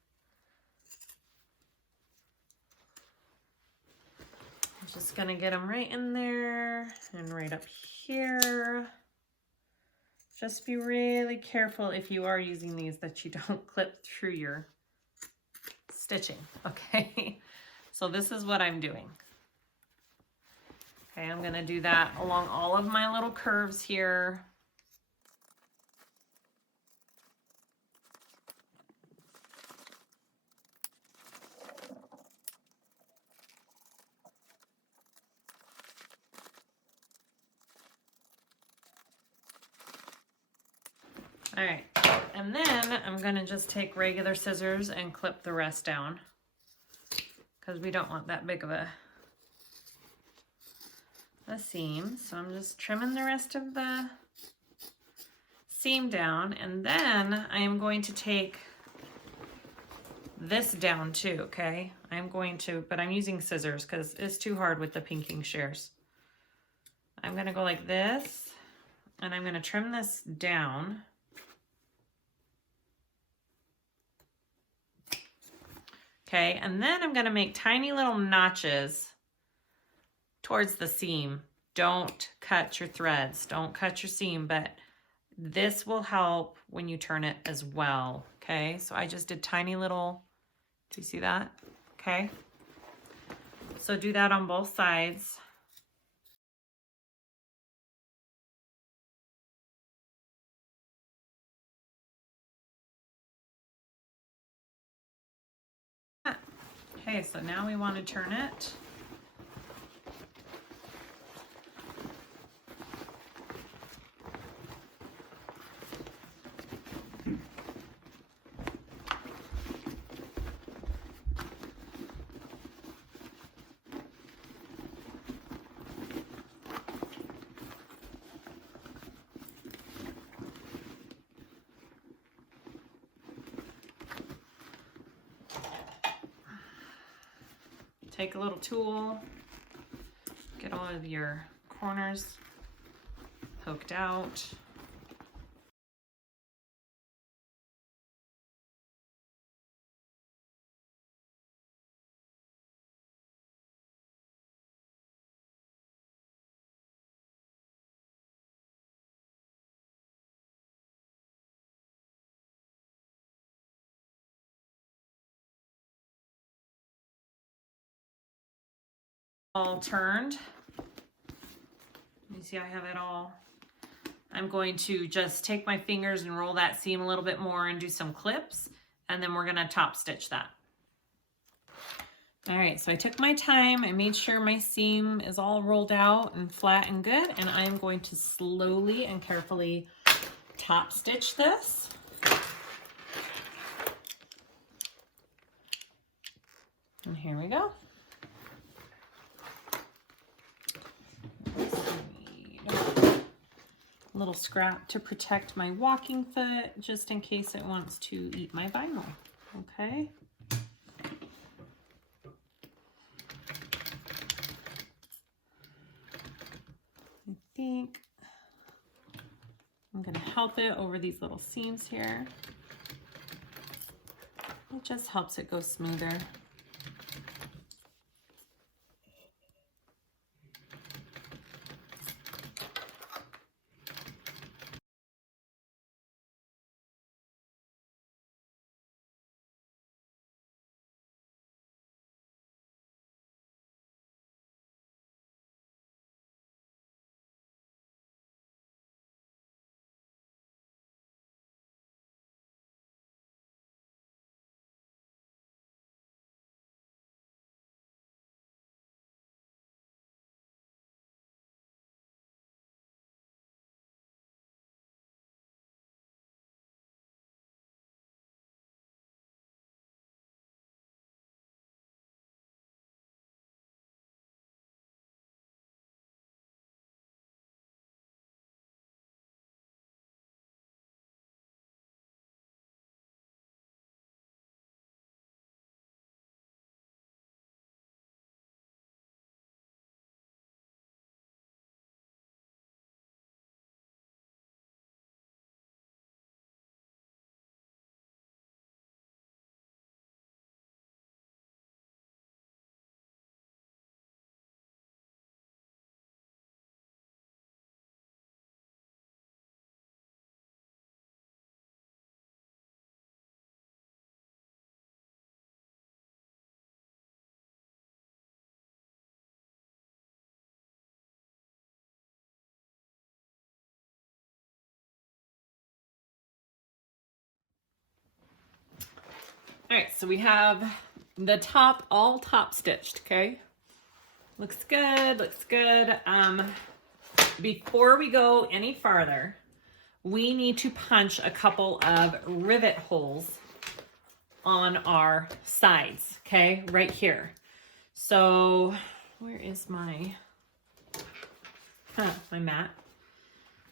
Just gonna get them right in there and right up here. Just be really careful if you are using these that you don't clip through your stitching, okay? So this is what I'm doing. Okay, I'm gonna do that along all of my little curves here. All right, and then I'm gonna just take regular scissors and clip the rest down because we don't want that big of a seam. So I'm just trimming the rest of the seam down, and then I am going to take this down too, okay? But I'm using scissors because it's too hard with the pinking shears. I'm gonna go like this, and I'm gonna trim this down. Okay, and then I'm gonna make tiny little notches towards the seam. Don't cut your threads, don't cut your seam, but this will help when you turn it as well, okay? So I just did tiny little, do you see that? okay? So do that on both sides. Okay, so now we want to turn it. Take a little tool, get all of your corners poked out. All turned. You see I have it all. I'm going to just take my fingers and roll that seam a little bit more and do some clips, and then we're gonna top stitch that. All right, so I took my time. I made sure my seam is all rolled out and flat and good, and I'm going to slowly and carefully top stitch this. And here we go. A little scrap to protect my walking foot, just in case it wants to eat my vinyl, okay? I think I'm gonna help it over these little seams here. It just helps it go smoother. All right, so we have the top all top stitched, okay? Looks good, looks good. Before we go any farther, we need to punch a couple of rivet holes on our sides, okay? Right here. So where is my mat?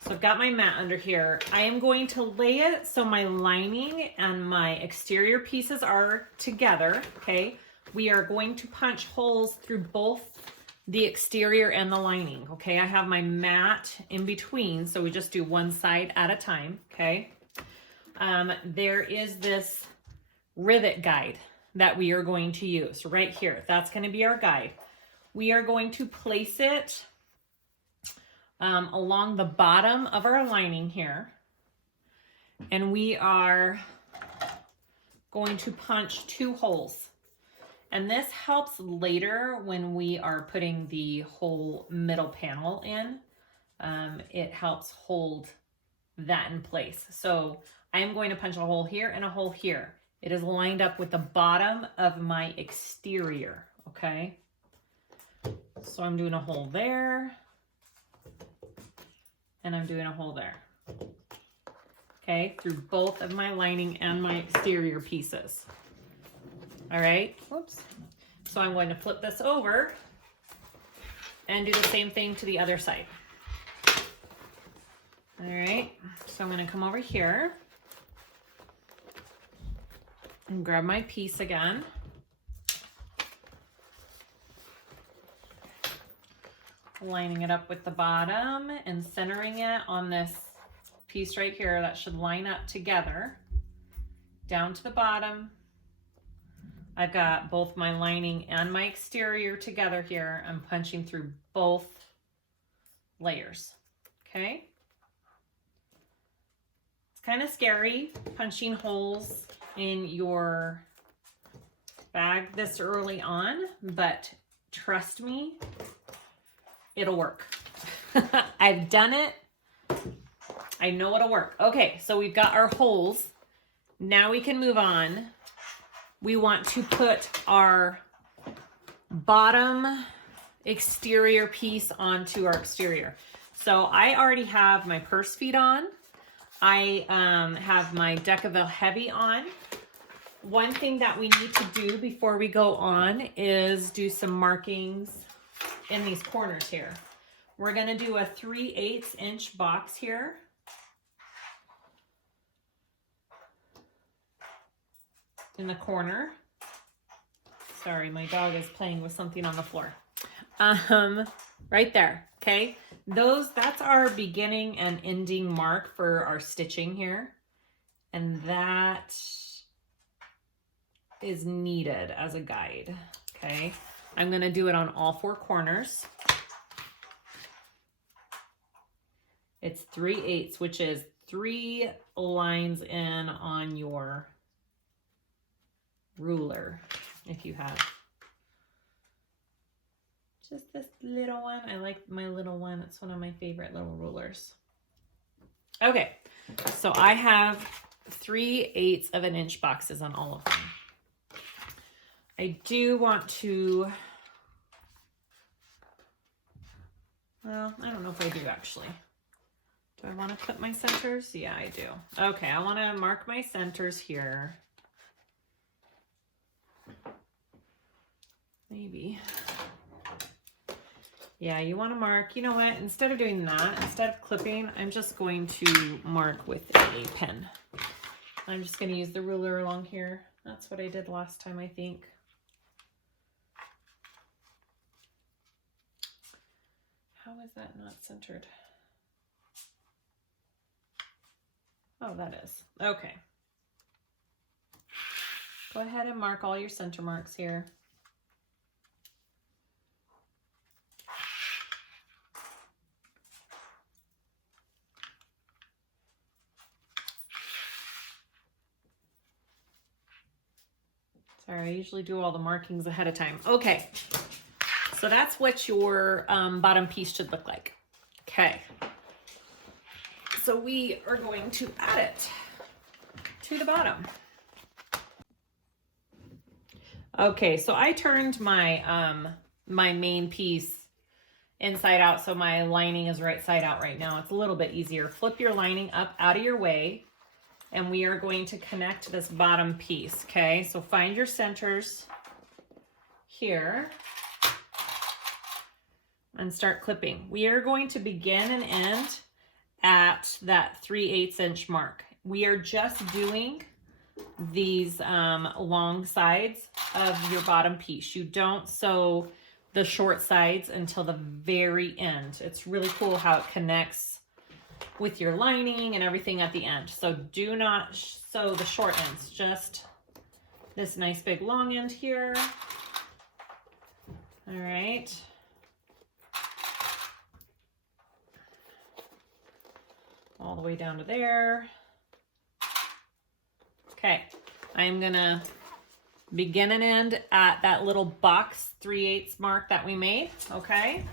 So I've got my mat under here. I am going to lay it so my lining and my exterior pieces are together, okay? We are going to punch holes through both the exterior and the lining, okay? I have my mat in between, so we just do one side at a time, okay? There is this rivet guide that we are going to use right here. That's going to be our guide. We are going to place it along the bottom of our lining here, and we are going to punch 2 holes. And this helps later when we are putting the whole middle panel in. It helps hold that in place. So I'm going to punch a hole here and a hole here. It is lined up with the bottom of my exterior, okay? So I'm doing a hole there, and I'm doing a hole there. Okay, through both of my lining and my exterior pieces. All right, whoops. So I'm going to flip this over and do the same thing to the other side. All right, so I'm going to come over here and grab my piece again. Lining it up with the bottom and centering it on this piece right here that should line up together. Down to the bottom. I've got both my lining and my exterior together here. I'm punching through both layers, okay? It's kind of scary punching holes in your bag this early on, but trust me, it'll work. I've done it. I know it'll work. Okay, so we've got our holes. Now we can move on. We want to put our bottom exterior piece onto our exterior. So I already have my purse feet on. I have my Decaville Heavy on. One thing that we need to do before we go on is do some markings in these corners here. We're gonna do a 3/8 inch box here. In the corner. Sorry, my dog is playing with something on the floor. Right there, okay? That's our beginning and ending mark for our stitching here. And that is needed as a guide, okay? I'm gonna do it on all 4 corners. It's 3/8, which is 3 lines in on your ruler, if you have just this little one. I like my little one. It's one of my favorite little rulers. Okay, so I have 3/8 of an inch boxes on all of them. I do want to, well, I don't know if I do actually. Do I want to put my centers? Yeah, I do. Okay, I want to mark my centers here. Maybe. Yeah, you want to mark, you know what, instead of doing that, instead of clipping, I'm just going to mark with a pen. I'm just going to use the ruler along here. That's what I did last time, I think. How is that not centered? Oh, that is. Okay. Go ahead and mark all your center marks here. Sorry, I usually do all the markings ahead of time. Okay, so that's what your bottom piece should look like. Okay, so we are going to add it to the bottom. Okay, so I turned my my main piece inside out, so my lining is right side out right now. It's a little bit easier. Flip your lining up out of your way, and we are going to connect this bottom piece, okay? So find your centers here and start clipping. We are going to begin and end at that 3/8 inch mark. We are just doing these long sides of your bottom piece. You don't sew the short sides until the very end. It's really cool how it connects with your lining and everything at the end. So do not sew the short ends, just this nice big long end here. All right. All the way down to there. Okay, I'm gonna begin and end at that little box 3/8 mark that we made, okay?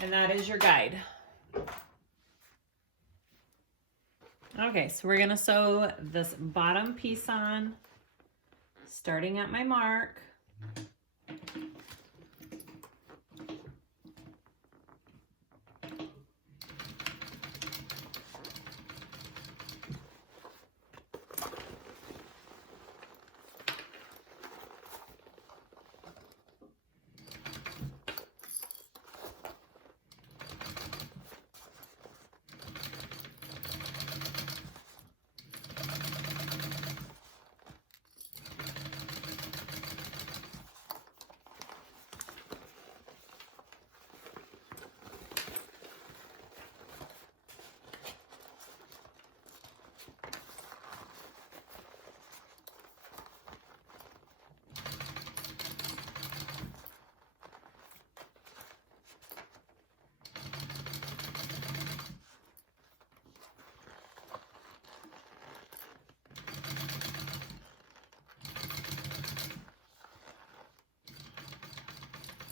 And that is your guide. Okay, so we're gonna sew this bottom piece on, starting at my mark.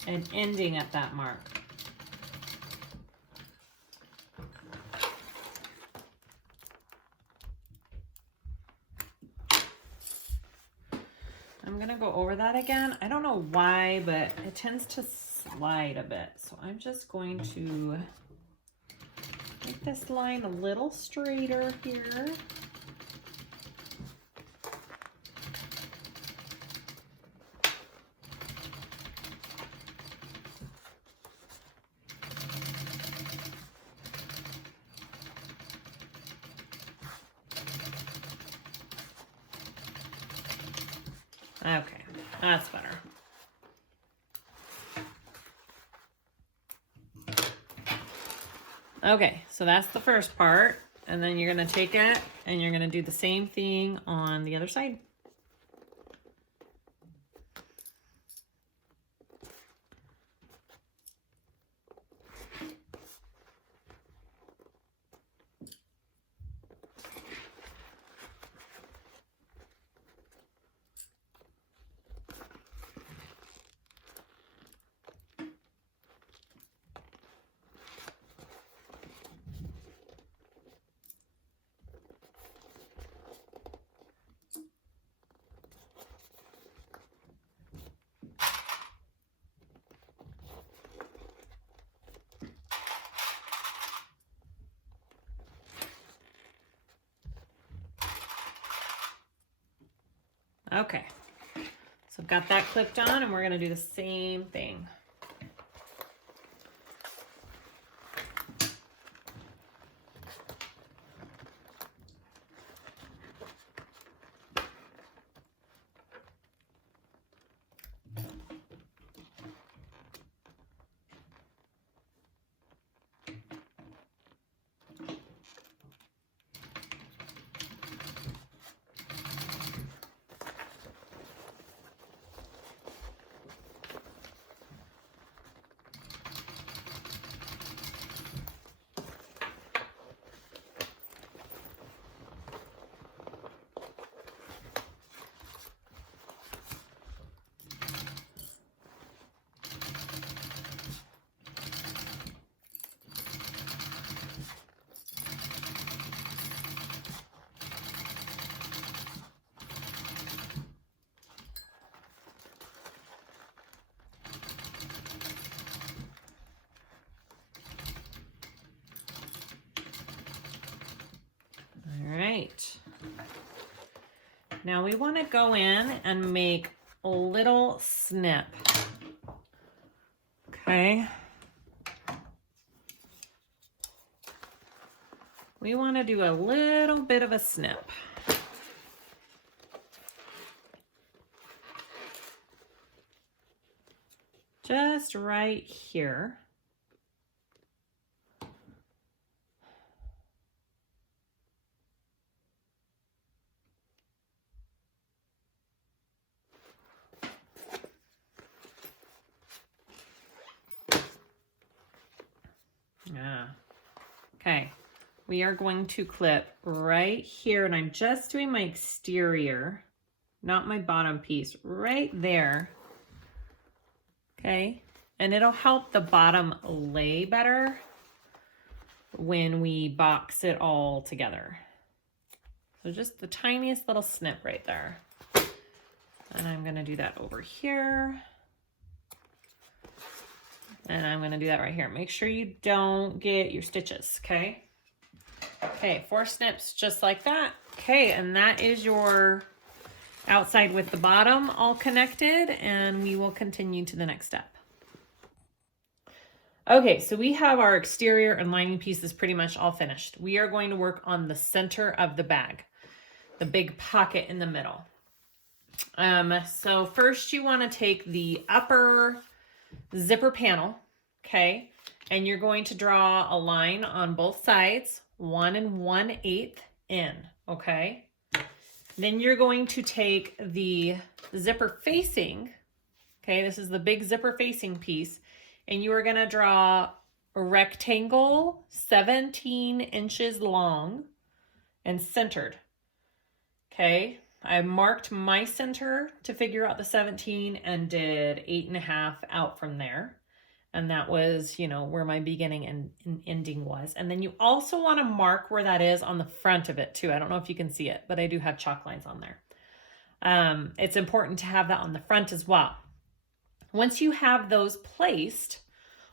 And ending at that mark. I'm gonna go over that again. I don't know why, but it tends to slide a bit. So I'm just going to make this line a little straighter here. Okay, that's better. Okay, so that's the first part, and then you're gonna take it and you're gonna do the same thing on the other side. Okay, so I've got that clipped on, and we're gonna do the same thing. Now we want to go in and make a little snip. Okay. We want to do a little bit of a snip. Just right here. Yeah. Okay. We are going to clip right here, and I'm just doing my exterior, not my bottom piece, right there. Okay, and it'll help the bottom lay better when we box it all together. So just the tiniest little snip right there. And I'm gonna do that over here. And I'm gonna do that right here. Make sure you don't get your stitches, okay? Okay, 4 snips just like that. Okay, and that is your outside with the bottom all connected, and we will continue to the next step. Okay, so we have our exterior and lining pieces pretty much all finished. We are going to work on the center of the bag, the big pocket in the middle. So first you want to take the upper zipper panel, okay, and you're going to draw a line on both sides, 1 1/8 in, okay? Then you're going to take the zipper facing, okay, this is the big zipper facing piece, and you are going to draw a rectangle 17 inches long and centered, okay? I marked my center to figure out the 17 and did 8.5 out from there. And that was, you know, where my beginning and ending was. And then you also want to mark where that is on the front of it too. I don't know if you can see it, but I do have chalk lines on there. It's important to have that on the front as well. Once you have those placed,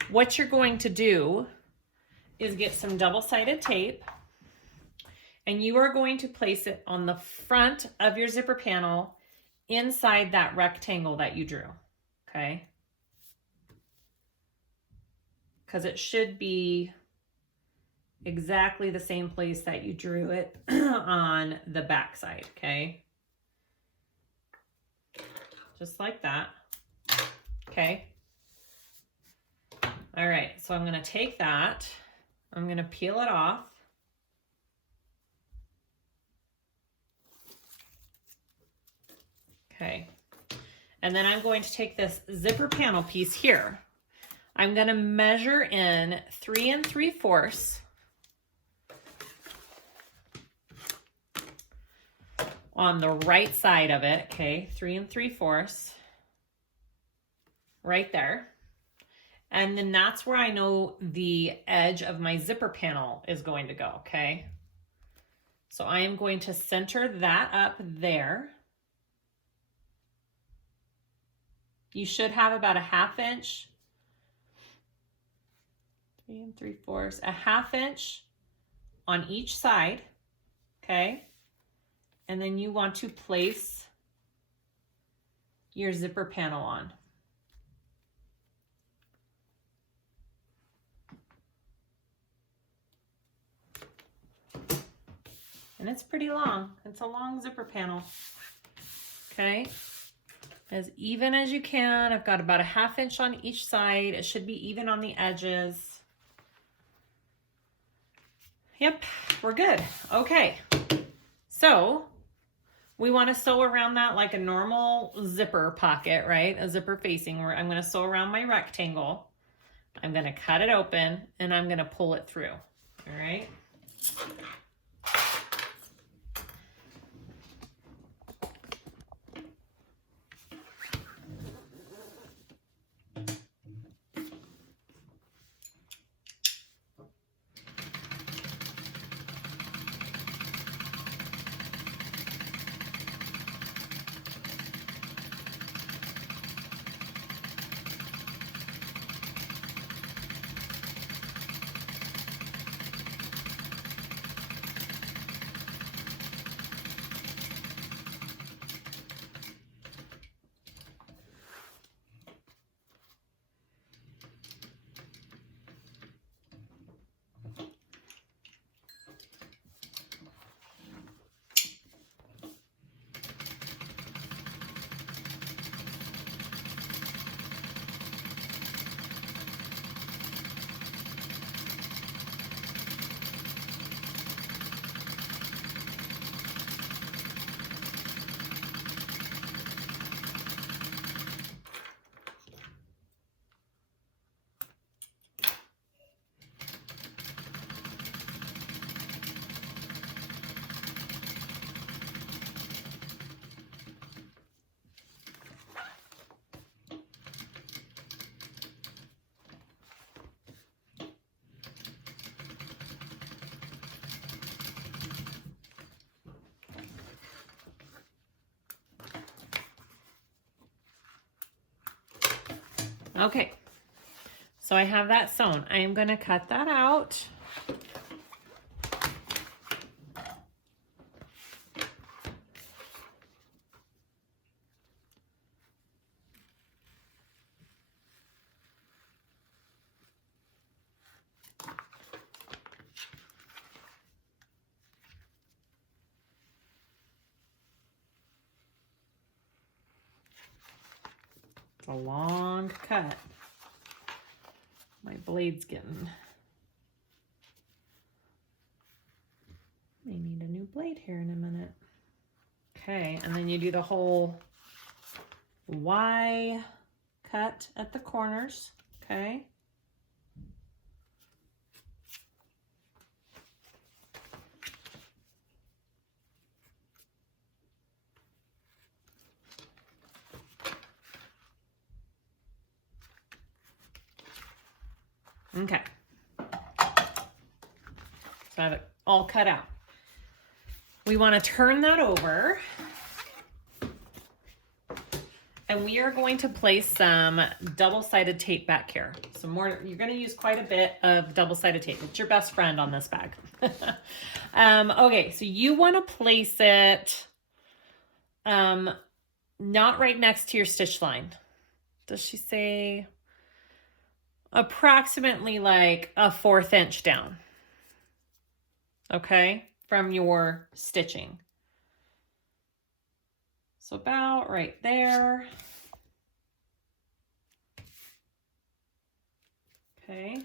what you're going to do is get some double-sided tape, and you are going to place it on the front of your zipper panel inside that rectangle that you drew, okay? Because it should be exactly the same place that you drew it on the back side, okay? Just like that, okay? All right, so I'm gonna take that, I'm gonna peel it off. Okay, and then I'm going to take this zipper panel piece here. I'm going to measure in 3 3/4 on the right side of it. Okay, 3 3/4 right there. And then that's where I know the edge of my zipper panel is going to go, okay? So I am going to center that up there. You should have about a 1/2 inch, 3 3/4, a 1/2 inch on each side, okay? And then you want to place your zipper panel on. And it's pretty long. It's a long zipper panel, okay? As even as you can. I've got about a 1/2 inch on each side. It should be even on the edges. Yep, we're good. Okay, so we want to sew around that like a normal zipper pocket, right? A zipper facing, where I'm going to sew around my rectangle. I'm going to cut it open and I'm going to pull it through, all right? Okay, so I have that sewn. I am going to cut that out. It's a long cut. My blade's getting... I need a new blade here in a minute. Okay, and then you do the whole Y cut at the corners, okay? Okay. So I have it all cut out. We want to turn that over. And we are going to place some double-sided tape back here. Some more, you're going to use quite a bit of double-sided tape. It's your best friend on this bag. Okay, so you want to place it not right next to your stitch line. Does she say? Approximately like a 1/4 inch down. Okay, from your stitching. So about right there. Okay.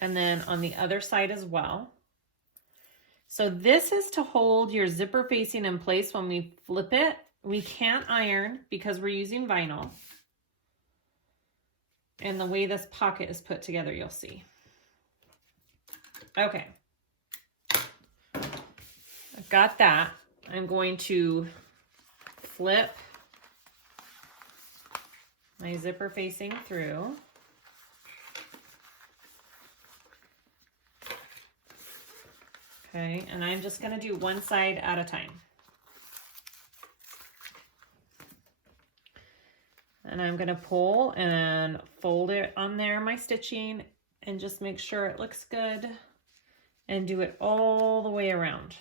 And then on the other side as well. So this is to hold your zipper facing in place when we flip it. We can't iron because we're using vinyl. And the way this pocket is put together, you'll see. Okay. I've got that. I'm going to flip my zipper facing through. Okay, and I'm just going to do one side at a time. And I'm going to pull and fold it on there, my stitching, and just make sure it looks good and do it all the way around.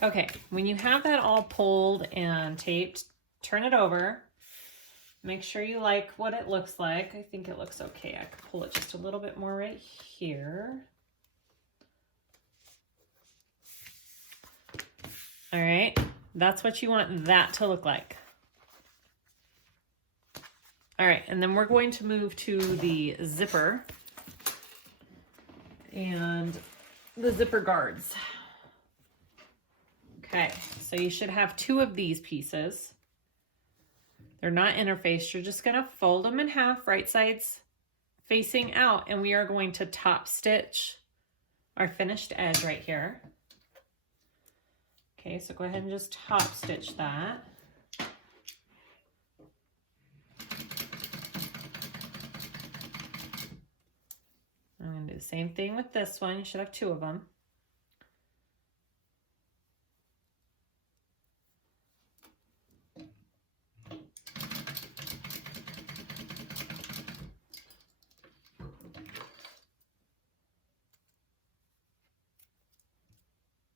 Okay, when you have that all pulled and taped, turn it over. Make sure you like what it looks like. I think it looks okay. I could pull it just a little bit more right here. All right, that's what you want that to look like. All right, and then we're going to move to the zipper and the zipper guards. Okay, so you should have 2 of these pieces. They're not interfaced. You're just gonna fold them in half, right sides facing out, and we are going to top stitch our finished edge right here. Okay, so go ahead and just top stitch that. I'm gonna do the same thing with this one. You should have 2 of them.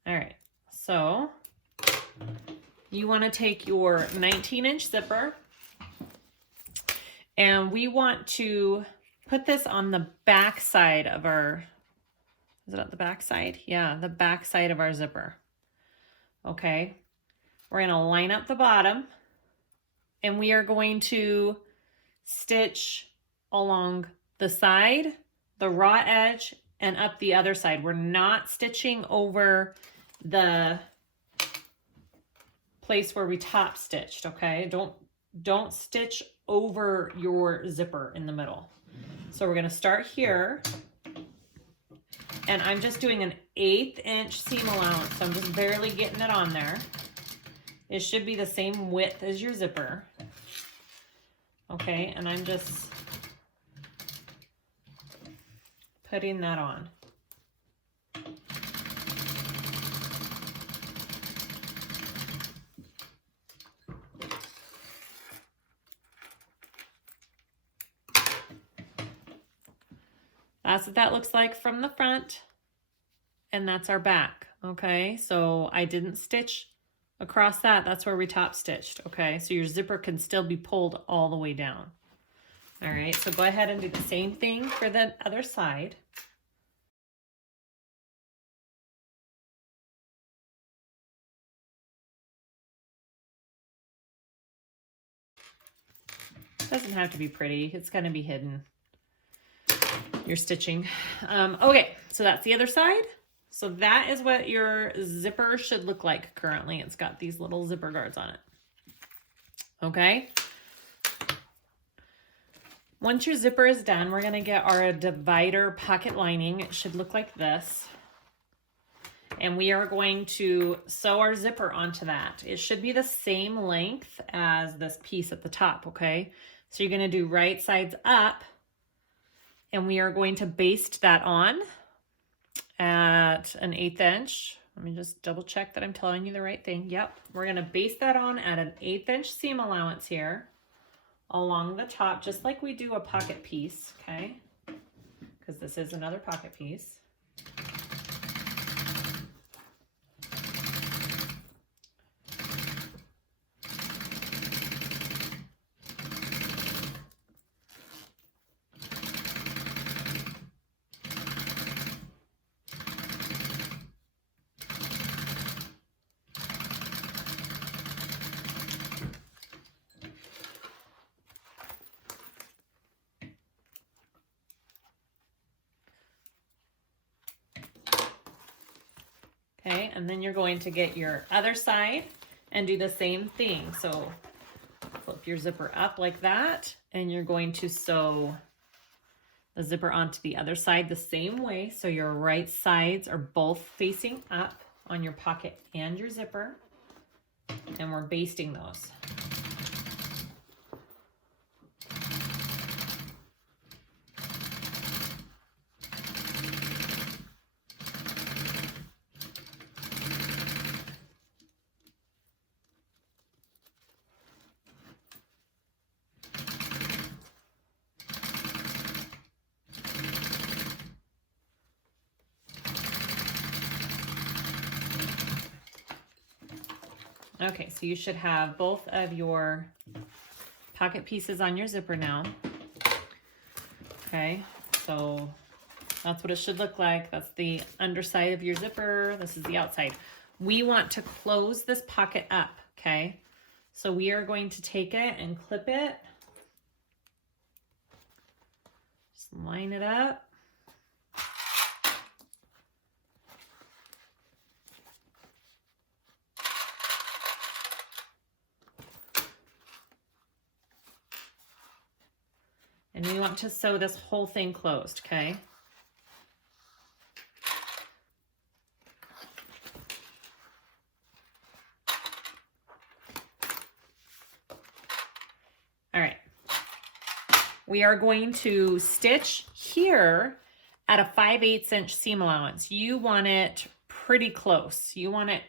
All right, so you want to take your 19-inch zipper, and we want to put this on the back side of our, is it at the back side? Yeah, the back side of our zipper. Okay, we're going to line up the bottom, and we are going to stitch along the side, the raw edge, and up the other side. We're not stitching over the place where we top stitched, okay? Don't stitch over your zipper in the middle. So we're gonna start here, and I'm just doing an 1/8 inch seam allowance. So I'm just barely getting it on there. It should be the same width as your zipper. Okay, and I'm just putting that on. That's what that looks like from the front, and that's our back. Okay, so I didn't stitch across that. That's where we top stitched. Okay, so your zipper can still be pulled all the way down. All right, so go ahead and do the same thing for the other side. Doesn't have to be pretty. It's going to be hidden, your stitching. Okay, so that's the other side. So that is what your zipper should look like currently. It's got these little zipper guards on it. Okay. Once your zipper is done, we're going to get our divider pocket lining. It should look like this. And we are going to sew our zipper onto that. It should be the same length as this piece at the top, okay? So you're going to do right sides up, and we are going to baste that on at an 1/8 inch. Let me just double check that I'm telling you the right thing. Yep, we're going to baste that on at an 1/8 inch seam allowance here along the top, just like we do a pocket piece, okay? Because this is another pocket piece. Okay, and then you're going to get your other side and do the same thing. So flip your zipper up like that, and you're going to sew the zipper onto the other side the same way. So your right sides are both facing up on your pocket and your zipper, and we're basting those. Okay, so you should have both of your pocket pieces on your zipper now. Okay, so that's what it should look like. That's the underside of your zipper. This is the outside. We want to close this pocket up, okay? So we are going to take it and clip it. Just line it up. And we want to sew this whole thing closed, okay? All right. We are going to stitch here at a 5/8 inch seam allowance. You want it pretty close. You want it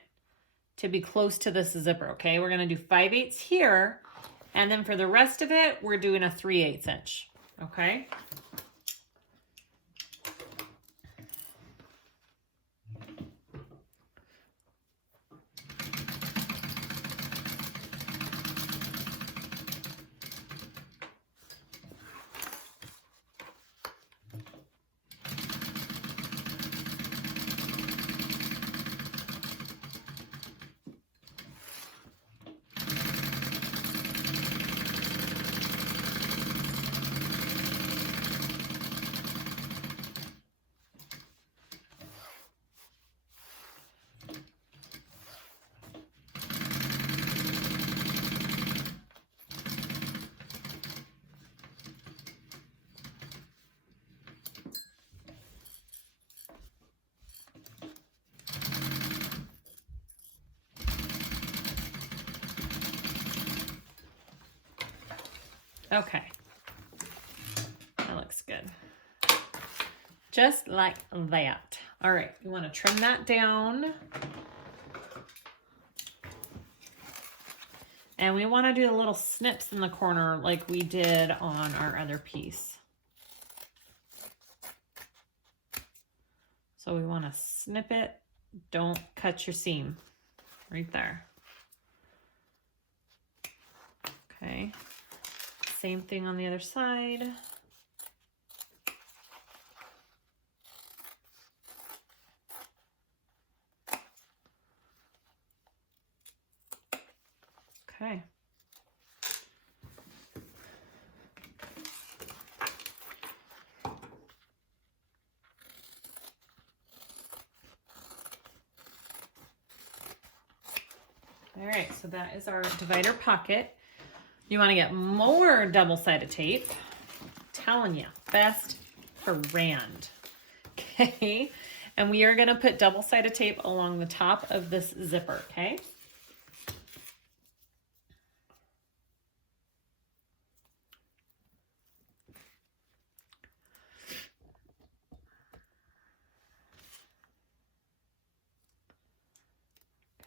to be close to this zipper, okay? We're gonna do 5/8 here, and then for the rest of it, we're doing a 3/8 inch. Okay. Okay. That looks good. Just like that. All right, you want to trim that down. And we want to do the little snips in the corner like we did on our other piece. So we want to snip it. Don't cut your seam right there. Okay. Same thing on the other side. Okay. All right, so that is our divider pocket. You want to get more double-sided tape. I'm telling you, best friend. Okay, and we are going to put double-sided tape along the top of this zipper, okay?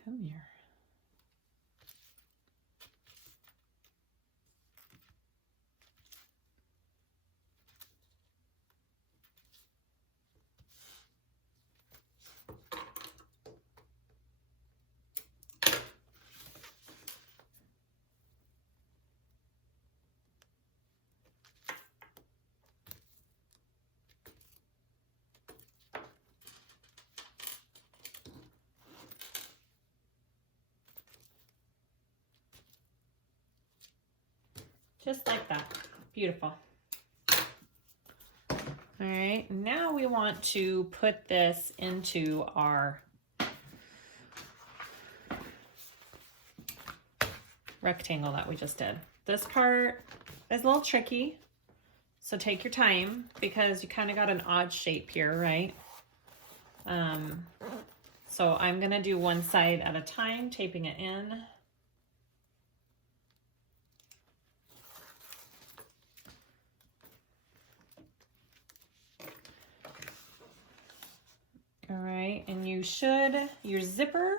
Come here. Just like that. Beautiful. All right, now we want to put this into our rectangle that we just did. This part is a little tricky, so take your time because you kind of got an odd shape here, right? So I'm gonna do one side at a time, taping it in. All right, and your zipper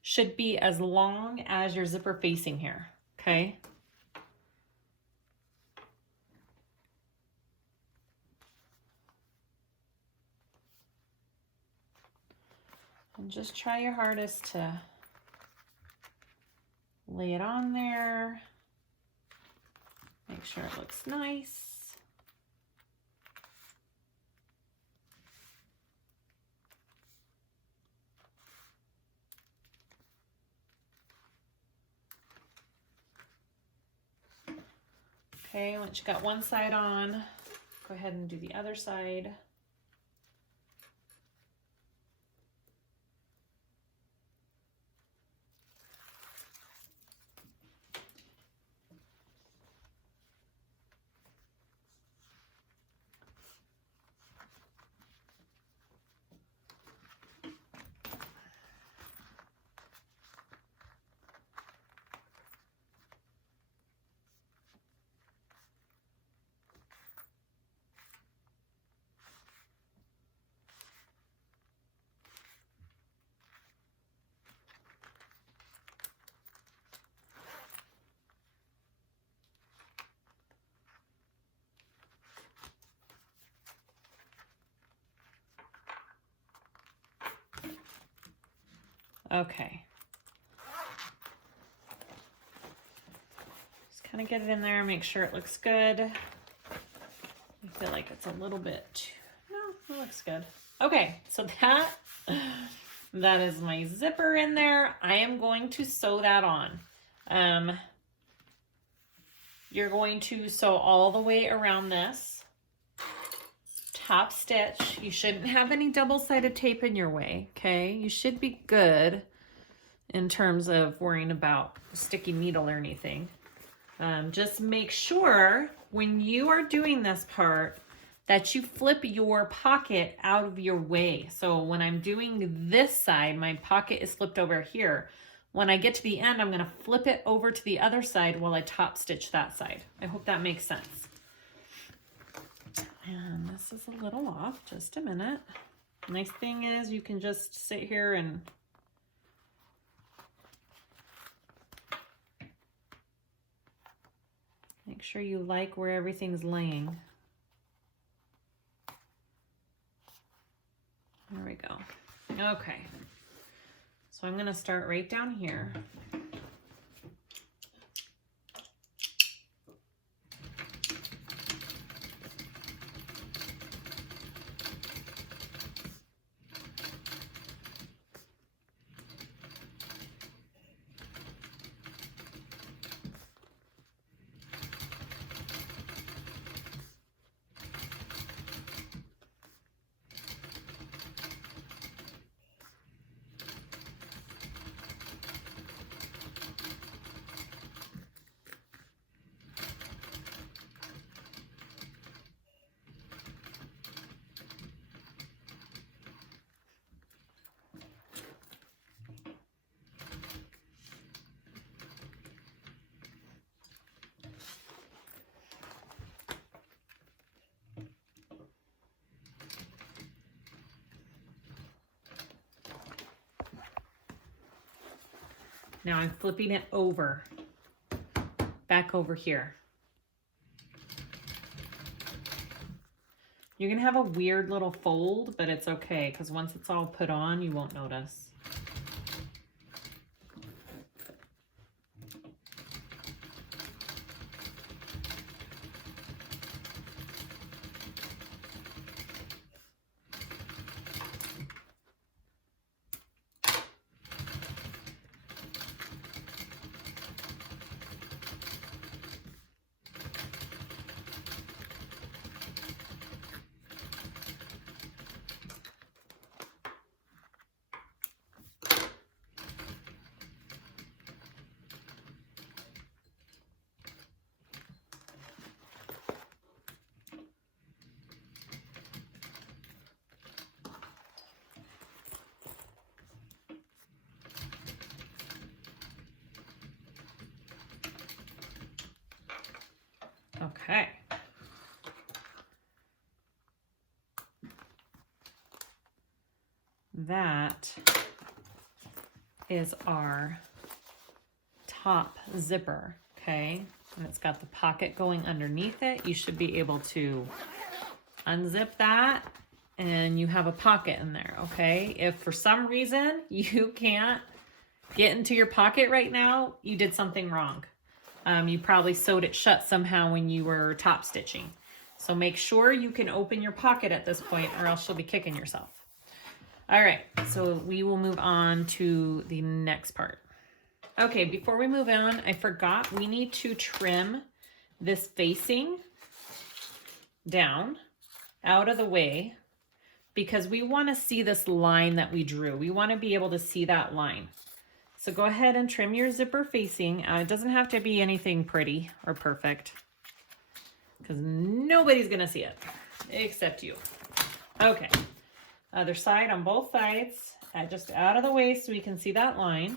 should be as long as your zipper facing here, okay? And just try your hardest to lay it on there. Make sure it looks nice. Okay, once you got one side on, go ahead and do the other side. Okay. Just kind of get it in there, make sure it looks good. I feel like it's a little bit, no, it looks good. Okay, so that is my zipper in there. I am going to sew that on. You're going to sew all the way around this. Top stitch. You shouldn't have any double-sided tape in your way, okay? You should be good in terms of worrying about sticky needle or anything. Just make sure when you are doing this part that you flip your pocket out of your way. So when I'm doing this side, my pocket is flipped over here. When I get to the end, I'm going to flip it over to the other side while I top stitch that side. I hope that makes sense. And this is a little off, just a minute. Nice thing is you can just sit here and make sure you like where everything's laying. There we go. Okay. So I'm going to start right down here. Now I'm flipping it over, back over here. You're gonna have a weird little fold, but it's okay, because once it's all put on, you won't notice. Okay. That is our top zipper, okay? And it's got the pocket going underneath it. You should be able to unzip that and you have a pocket in there, okay? If for some reason you can't get into your pocket right now, you did something wrong. You probably sewed it shut somehow when you were top stitching. So make sure you can open your pocket at this point or else you'll be kicking yourself. All right, so we will move on to the next part. Okay, before we move on, I forgot we need to trim this facing down out of the way because we want to see this line that we drew. We want to be able to see that line. So go ahead and trim your zipper facing. It doesn't have to be anything pretty or perfect because nobody's going to see it except you. Okay. Other side on both sides, just out of the way so we can see that line.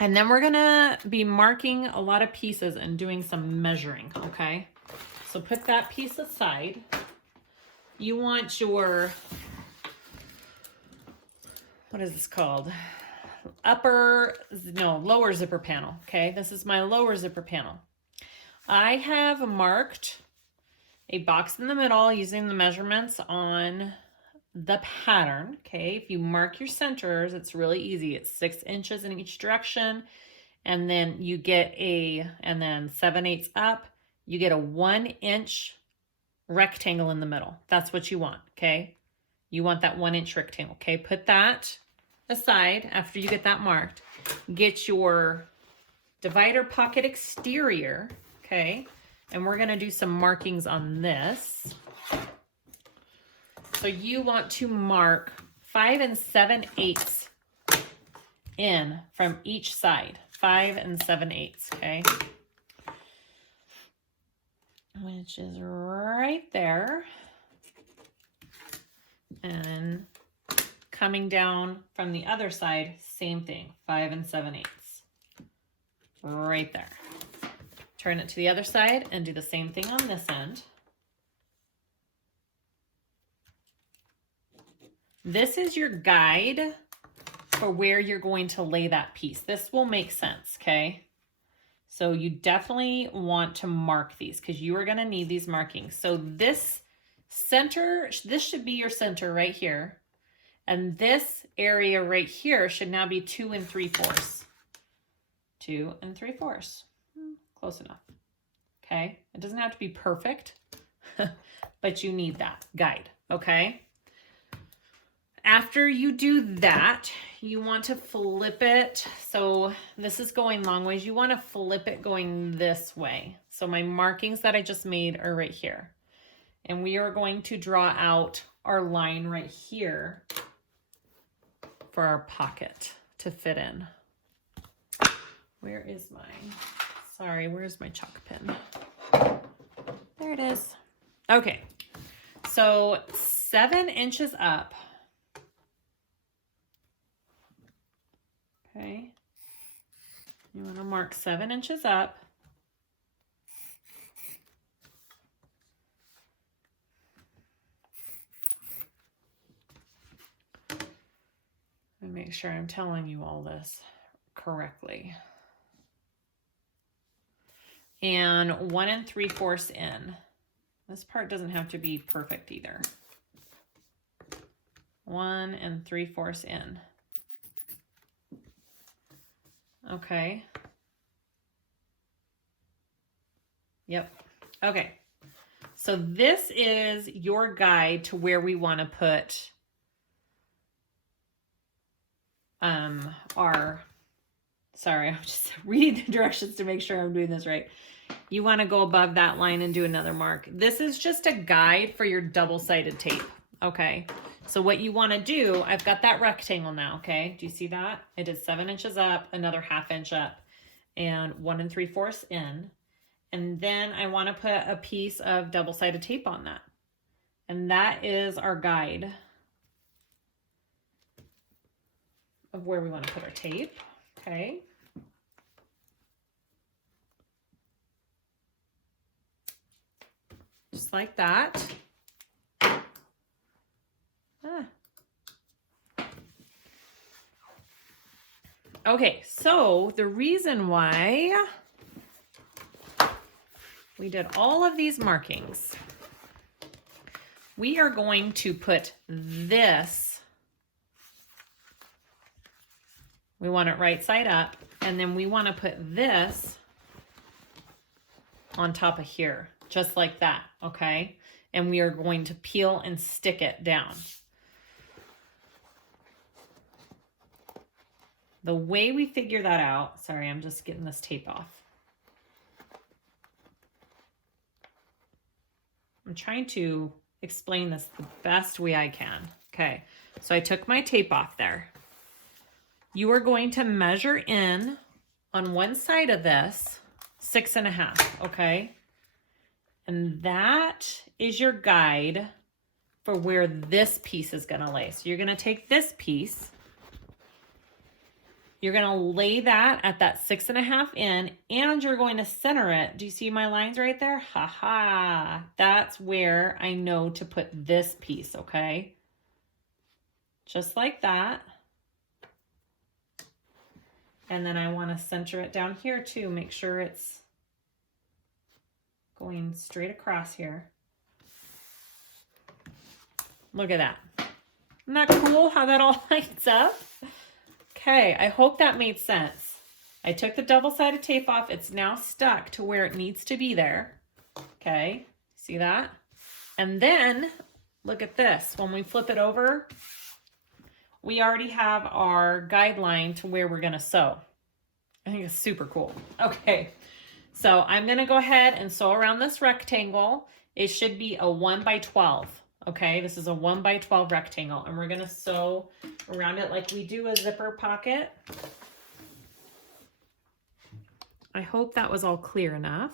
And then we're gonna be marking a lot of pieces and doing some measuring, okay? So put that piece aside. You want your, what is this called? Lower zipper panel, okay? This is my lower zipper panel. I have marked a box in the middle using the measurements on the pattern, okay? If you mark your centers, it's really easy. It's 6 inches in each direction, and then you get and then 7/8 up, you get a 1 inch rectangle in the middle. That's what you want, okay? You want that 1 inch rectangle, okay? Put that aside after you get that marked. Get your divider pocket exterior, okay? And we're gonna do some markings on this. So you want to mark 5 7/8 in from each side. 5 7/8, okay? Which is right there. And coming down from the other side, same thing, 5 7/8. Right there. Turn it to the other side and do the same thing on this end. This is your guide for where you're going to lay that piece. This will make sense, okay? So you definitely want to mark these because you are going to need these markings. So this center, this should be your center right here. And this area right here should now be 2 3/4. 2 3/4. Close enough. Okay. It doesn't have to be perfect, but you need that guide. Okay. After you do that, you want to flip it. So this is going long ways. You want to flip it going this way. So my markings that I just made are right here. And we are going to draw out our line right here for our pocket to fit in. Where is where's my chalk pen? There it is. Okay, so 7 inches up. Okay, you want to mark 7 inches up. And make sure I'm telling you all this correctly. And 1 3/4 in. This part doesn't have to be perfect either. 1 3/4 in. Okay. Yep. Okay. So this is your guide to where we want to put sorry, I'm just reading the directions to make sure I'm doing this right. You want to go above that line and do another mark. This is just a guide for your double-sided tape. Okay. So what you want to do, I've got that rectangle now. Okay. Do you see that? I did 7 inches up, another 1/2 inch up, and 1 3/4 in. And then I want to put a piece of double-sided tape on that. And that is our guide of where we want to put our tape. Okay. Just like that. Okay, so the reason why we did all of these markings, we are going to put this, we want it right side up, and then we want to put this on top of here, just like that, okay? And we are going to peel and stick it down. The way we figure that out, sorry, I'm just getting this tape off. I'm trying to explain this the best way I can. Okay, so I took my tape off there. You are going to measure in on one side of this 6 1/2, okay? And that is your guide for where this piece is gonna lay. So you're gonna take this piece, you're gonna lay that at that 6 1/2 in, and you're going to center it. Do you see my lines right there? Ha ha. That's where I know to put this piece, okay? Just like that. And then I want to center it down here too. Make sure it's going straight across here. Look at that. Isn't that cool how that all lines up? Okay, I hope that made sense. I took the double-sided tape off. It's now stuck to where it needs to be there. Okay, see that? And then, look at this. When we flip it over, we already have our guideline to where we're gonna sew. I think it's super cool. Okay, so I'm gonna go ahead and sew around this rectangle. It should be a 1 by 12. Okay, this is a 1 by 12 rectangle, and we're gonna sew around it like we do a zipper pocket. I hope that was all clear enough.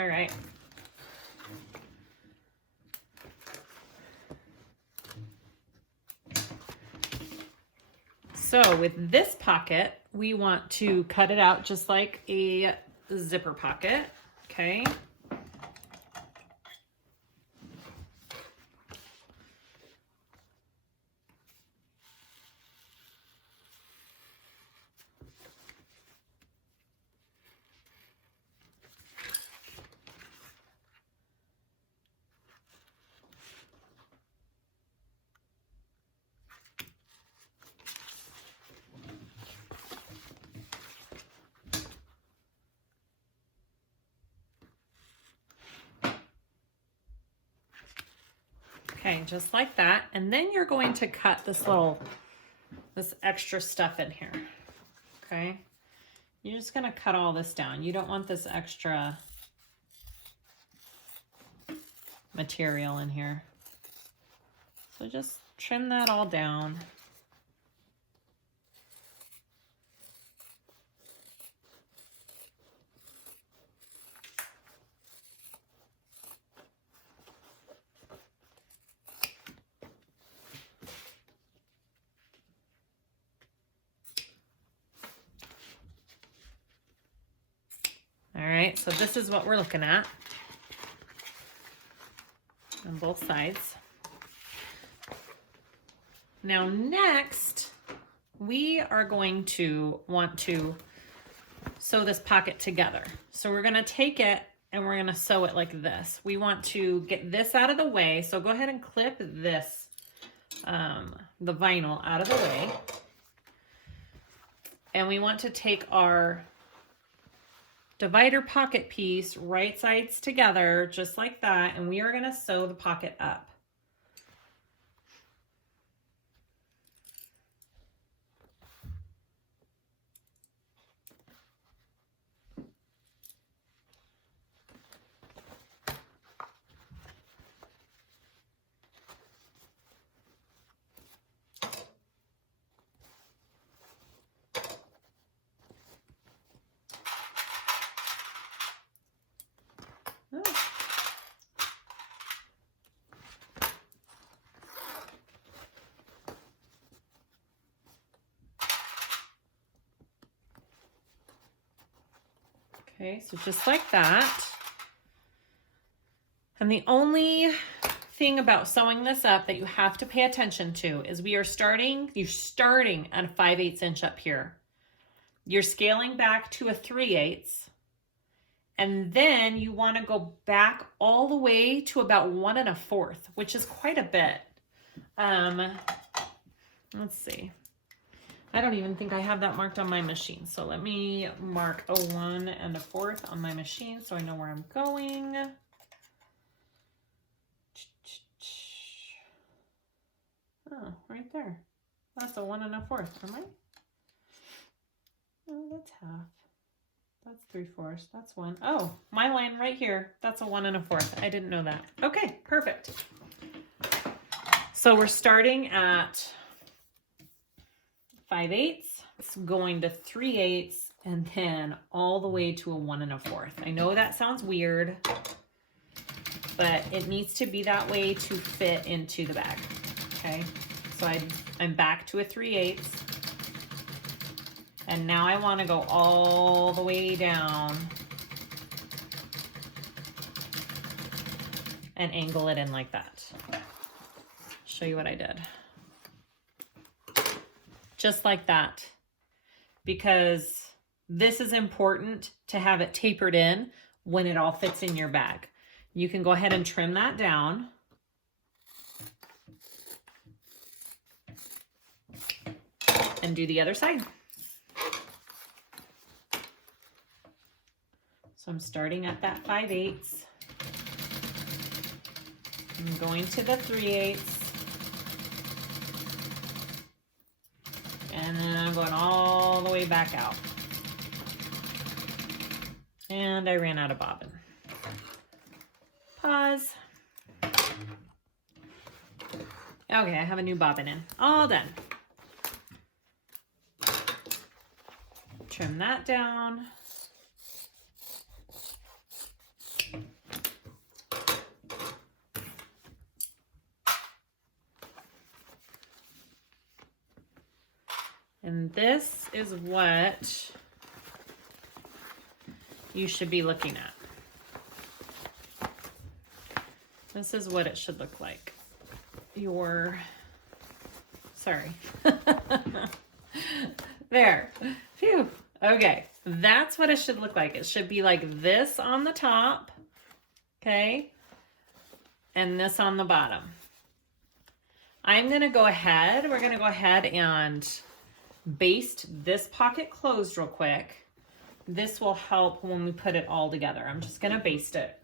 All right. So with this pocket, we want to cut it out just like a zipper pocket, okay? Okay, just like that. And then you're going to cut this extra stuff in here, okay? You're just gonna cut all this down. You don't want this extra material in here. So just trim that all down. All right, so this is what we're looking at on both sides. Now next, we are going to want to sew this pocket together. So we're gonna take it and we're gonna sew it like this. We want to get this out of the way. So go ahead and clip this, the vinyl out of the way. And we want to take our divider pocket piece, right sides together, just like that, and we are going to sew the pocket up. Okay, so just like that. And the only thing about sewing this up that you have to pay attention to is you're starting at a 5/8 inch up here. You're scaling back to a 3/8, and then you want to go back all the way to about 1 1/4, which is quite a bit. Let's see. I don't even think I have that marked on my machine. So let me mark a 1 1/4 on my machine so I know where I'm going. Oh, right there. That's a 1 1/4, am I? Oh, that's half. That's 3/4. That's 1. Oh, my line right here. That's a 1 1/4. I didn't know that. Okay, perfect. So we're starting at 5/8, it's going to 3/8, and then all the way to a 1 1/4. I know that sounds weird, but it needs to be that way to fit into the bag. Okay, so I'm back to a 3/8, and now I want to go all the way down and angle it in like that. Show you what I did. Just like that, because this is important to have it tapered in when it all fits in your bag. You can go ahead and trim that down. And do the other side. So I'm starting at that 5/8. I'm going to the 3/8. And then I'm going all the way back out. And I ran out of bobbin. Pause. Okay, I have a new bobbin in. All done. Trim that down. And this is what you should be looking at. This is what it should look like. Sorry. There. Phew. Okay. That's what it should look like. It should be like this on the top. Okay. And this on the bottom. We're going to go ahead and baste this pocket closed real quick. This will help when we put it all together. I'm just going to baste it.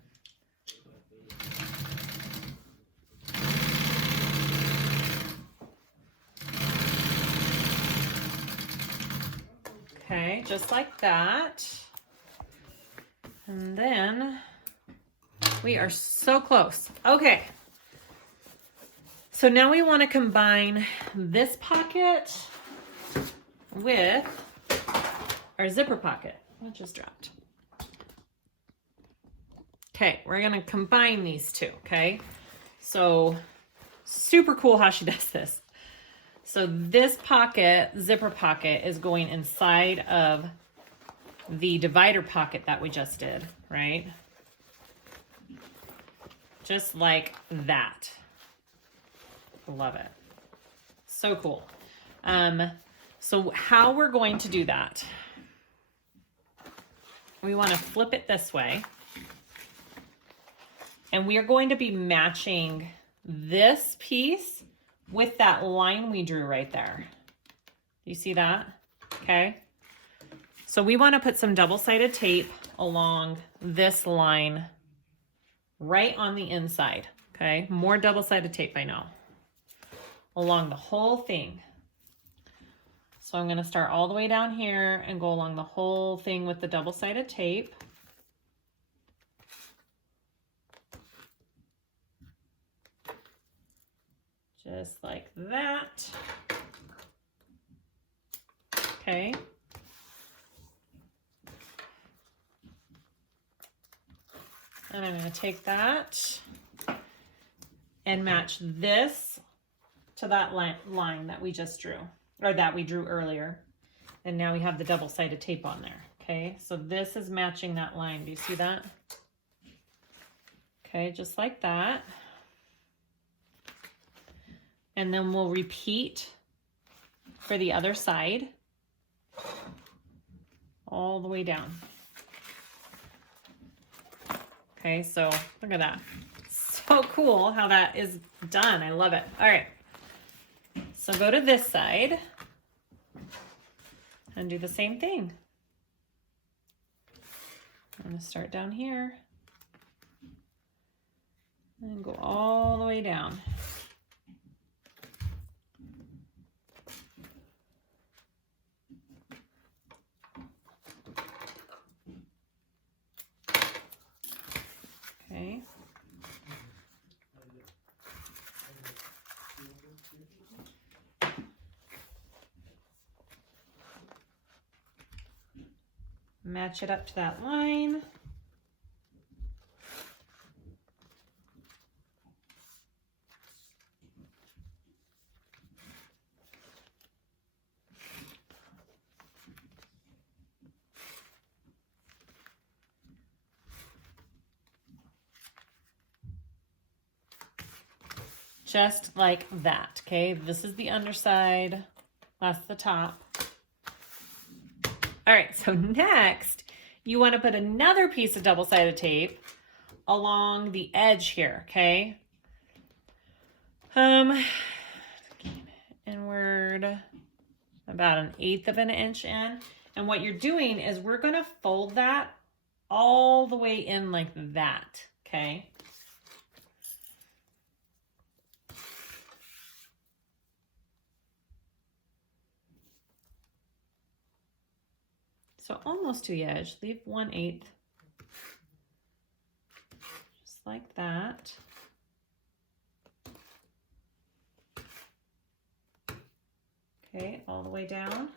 Okay, just like that. And then we are so close. Okay. So now we want to combine this pocket with our zipper pocket. It just dropped. Okay, we're going to combine these two, okay? So super cool how she does this. So this pocket, zipper pocket, is going inside of the divider pocket that we just did, right? Just like that. Love it. So cool. So how we're going to do that, we want to flip it this way. And we are going to be matching this piece with that line we drew right there. You see that? Okay. So we want to put some double-sided tape along this line right on the inside. Okay. More double-sided tape, I know. Along the whole thing. So I'm going to start all the way down here and go along the whole thing with the double-sided tape. Just like that. Okay. And I'm going to take that and match this to that line that we just drew, or that we drew earlier. And now we have the double-sided tape on there. Okay, so this is matching that line. Do you see that? Okay, just like that. And then we'll repeat for the other side all the way down. Okay, so look at that. So cool how that is done. I love it. All right. So go to this side and do the same thing. I'm going to start down here and go all the way down. Okay. Match it up to that line. Just like that, okay? This is the underside, that's the top. All right, so next, you want to put another piece of double-sided tape along the edge here, okay? Inward, about 1/8 of an inch in. And what you're doing is we're going to fold that all the way in like that, okay? So almost to the edge, leave 1/8, just like that. Okay, all the way down.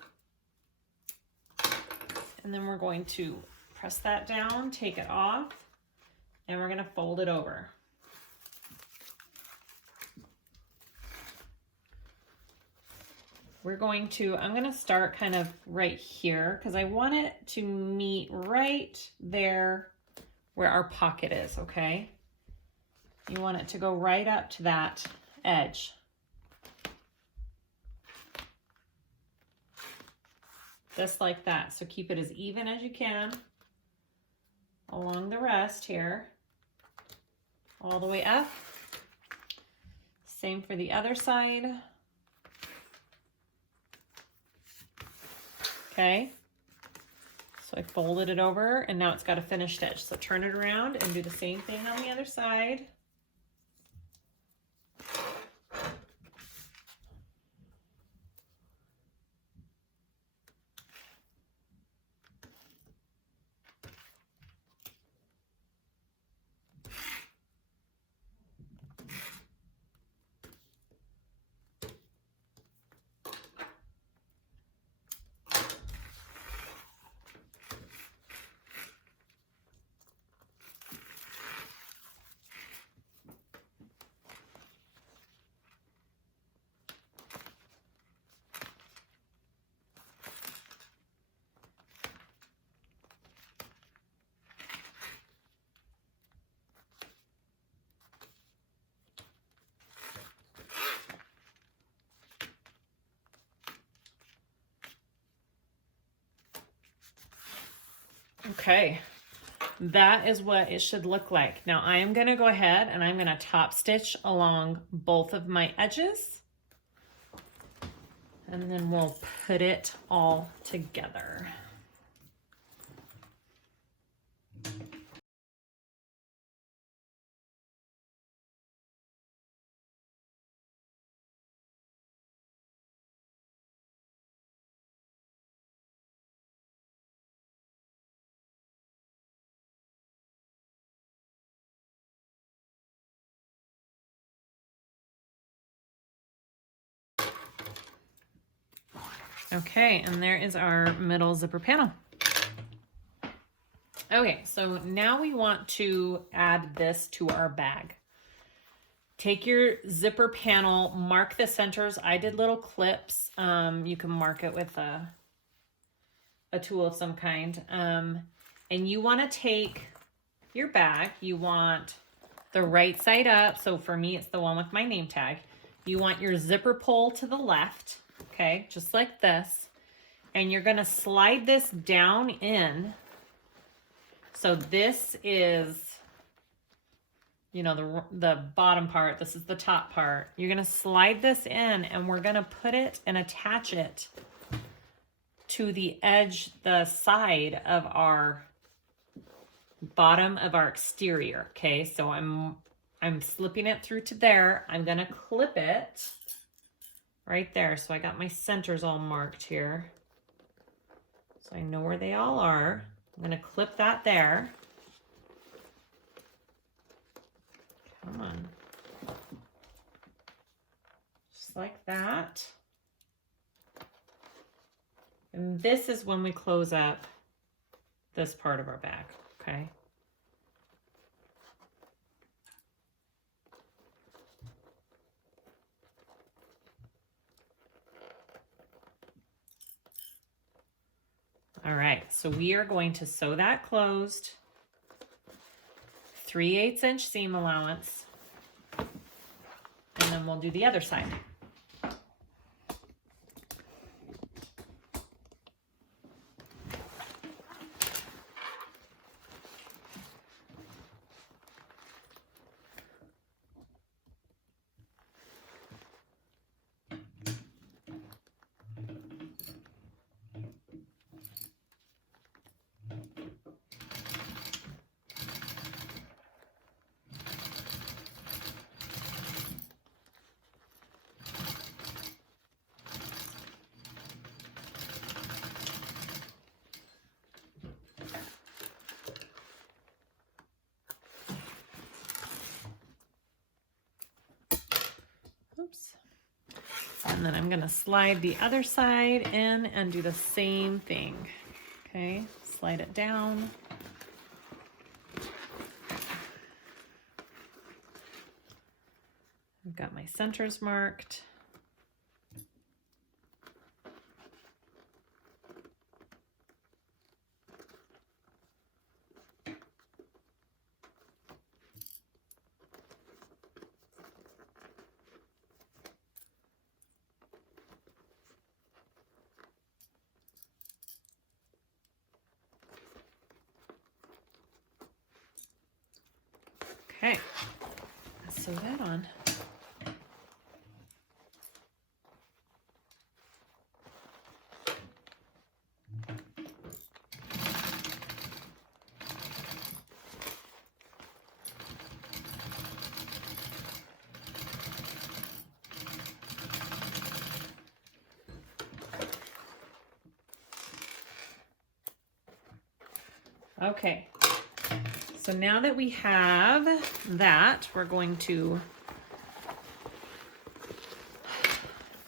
And then we're going to press that down, take it off, and we're going to fold it over. I'm gonna start kind of right here because I want it to meet right there where our pocket is, okay? You want it to go right up to that edge. Just like that. So keep it as even as you can along the rest here, all the way up. Same for the other side. Okay. So I folded it over and now it's got a finished edge. So turn it around and do the same thing on the other side. Okay, that is what it should look like. Now I am gonna go ahead and I'm gonna top stitch along both of my edges, and then we'll put it all together. Okay, and there is our middle zipper panel. Okay, so now we want to add this to our bag. Take your zipper panel, mark the centers. I did little clips. You can mark it with a tool of some kind. And you want to take your bag, you want the right side up. So for me, it's the one with my name tag. You want your zipper pull to the left. Okay, just like this. And you're gonna slide this down in. So this is, you know, the bottom part. This is the top part. You're gonna slide this in and we're gonna put it and attach it to the edge, the side of our bottom of our exterior. Okay, so I'm slipping it through to there. I'm gonna clip it right there. So I got my centers all marked here. So I know where they all are. I'm gonna clip that there. Come on. Just like that. And this is when we close up this part of our bag, okay? All right, so we are going to sew that closed, 3/8 inch seam allowance, and then we'll do the other side. Oops. And then I'm going to slide the other side in and do the same thing. Okay, slide it down. I've got my centers marked. Okay, let's sew that on. Okay, so now that we have that, we're going to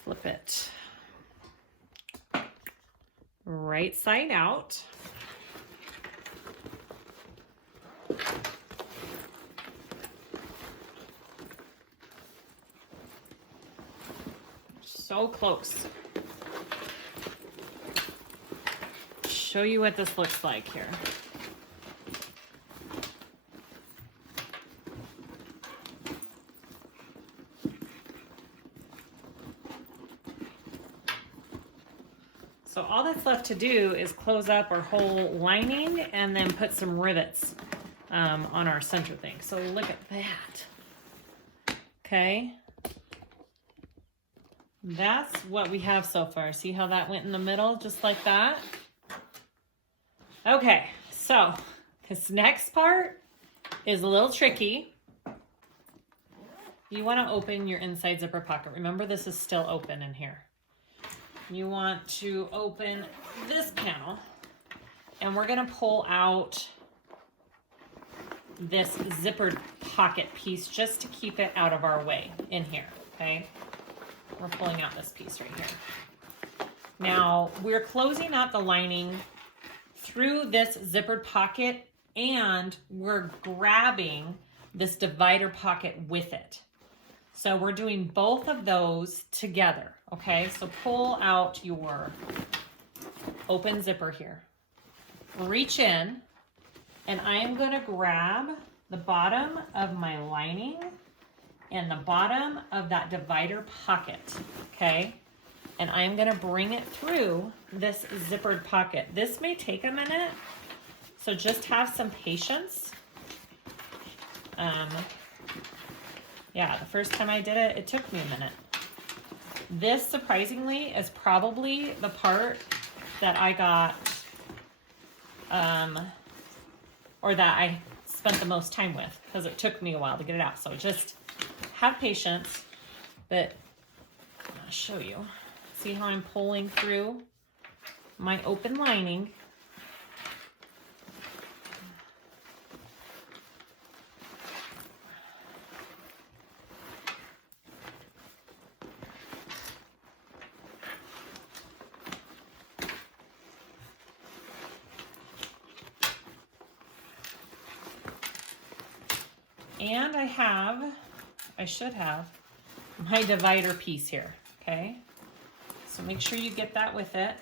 flip it right side out. So close. Show you what this looks like here. So all that's left to do is close up our whole lining and then put some rivets on our center thing. So look at that. Okay. That's what we have so far. See how that went in the middle, just like that? Okay, so this next part is a little tricky. You want to open your inside zipper pocket. Remember, this is still open in here. You want to open this panel, and we're going to pull out this zippered pocket piece just to keep it out of our way in here, okay? We're pulling out this piece right here. Now, we're closing up the lining through this zippered pocket, and we're grabbing this divider pocket with it. So we're doing both of those together, okay? So pull out your open zipper here. Reach in, and I am going to grab the bottom of my lining and the bottom of that divider pocket, okay? And I'm going to bring it through this zippered pocket. This may take a minute, so just have some patience. Yeah, the first time I did it, it took me a minute. This, surprisingly, is probably the part that I got, or that I spent the most time with, because it took me a while to get it out. So just have patience, but I'll show you. See how I'm pulling through my open lining. And I should have my divider piece here, okay? So make sure you get that with it.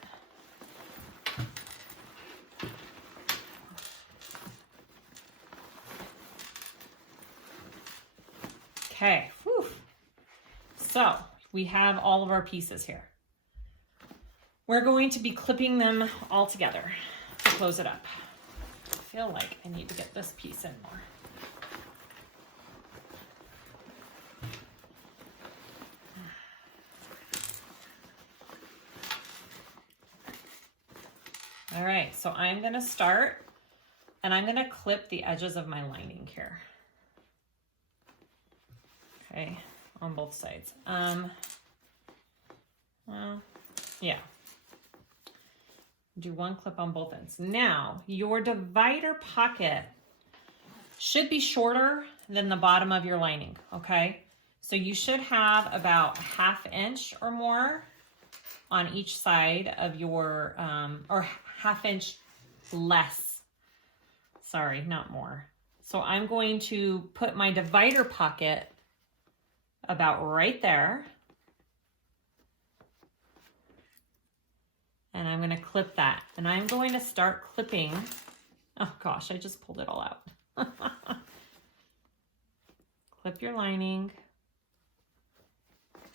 Okay, whew. So we have all of our pieces here. We're going to be clipping them all together to close it up. I feel like I need to get this piece in more. All right, so I'm gonna start, and I'm gonna clip the edges of my lining here. Okay, on both sides. Well, yeah. Do one clip on both ends. Now, your divider pocket should be shorter than the bottom of your lining, okay? So you should have about a ½ inch or more on each side of your, or ½ inch less. Sorry, not more. So I'm going to put my divider pocket about right there. And I'm going to clip that. And I'm going to start clipping. Oh gosh, I just pulled it all out. Clip your lining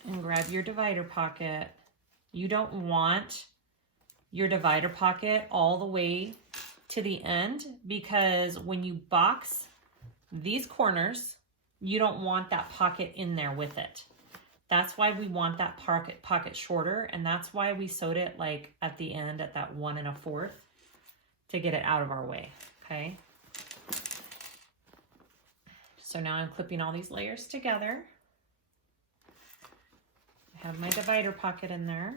and grab your divider pocket. You don't want your divider pocket all the way to the end, because when you box these corners, you don't want that pocket in there with it. That's why we want that pocket shorter, and that's why we sewed it like at the end at that 1 1/4 to get it out of our way, okay? So now I'm clipping all these layers together. I have my divider pocket in there.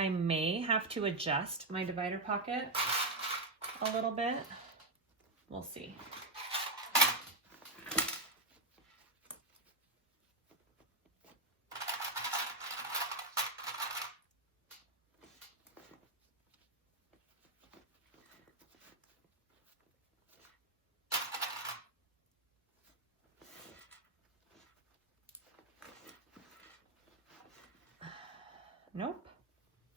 I may have to adjust my divider pocket a little bit. We'll see. Nope.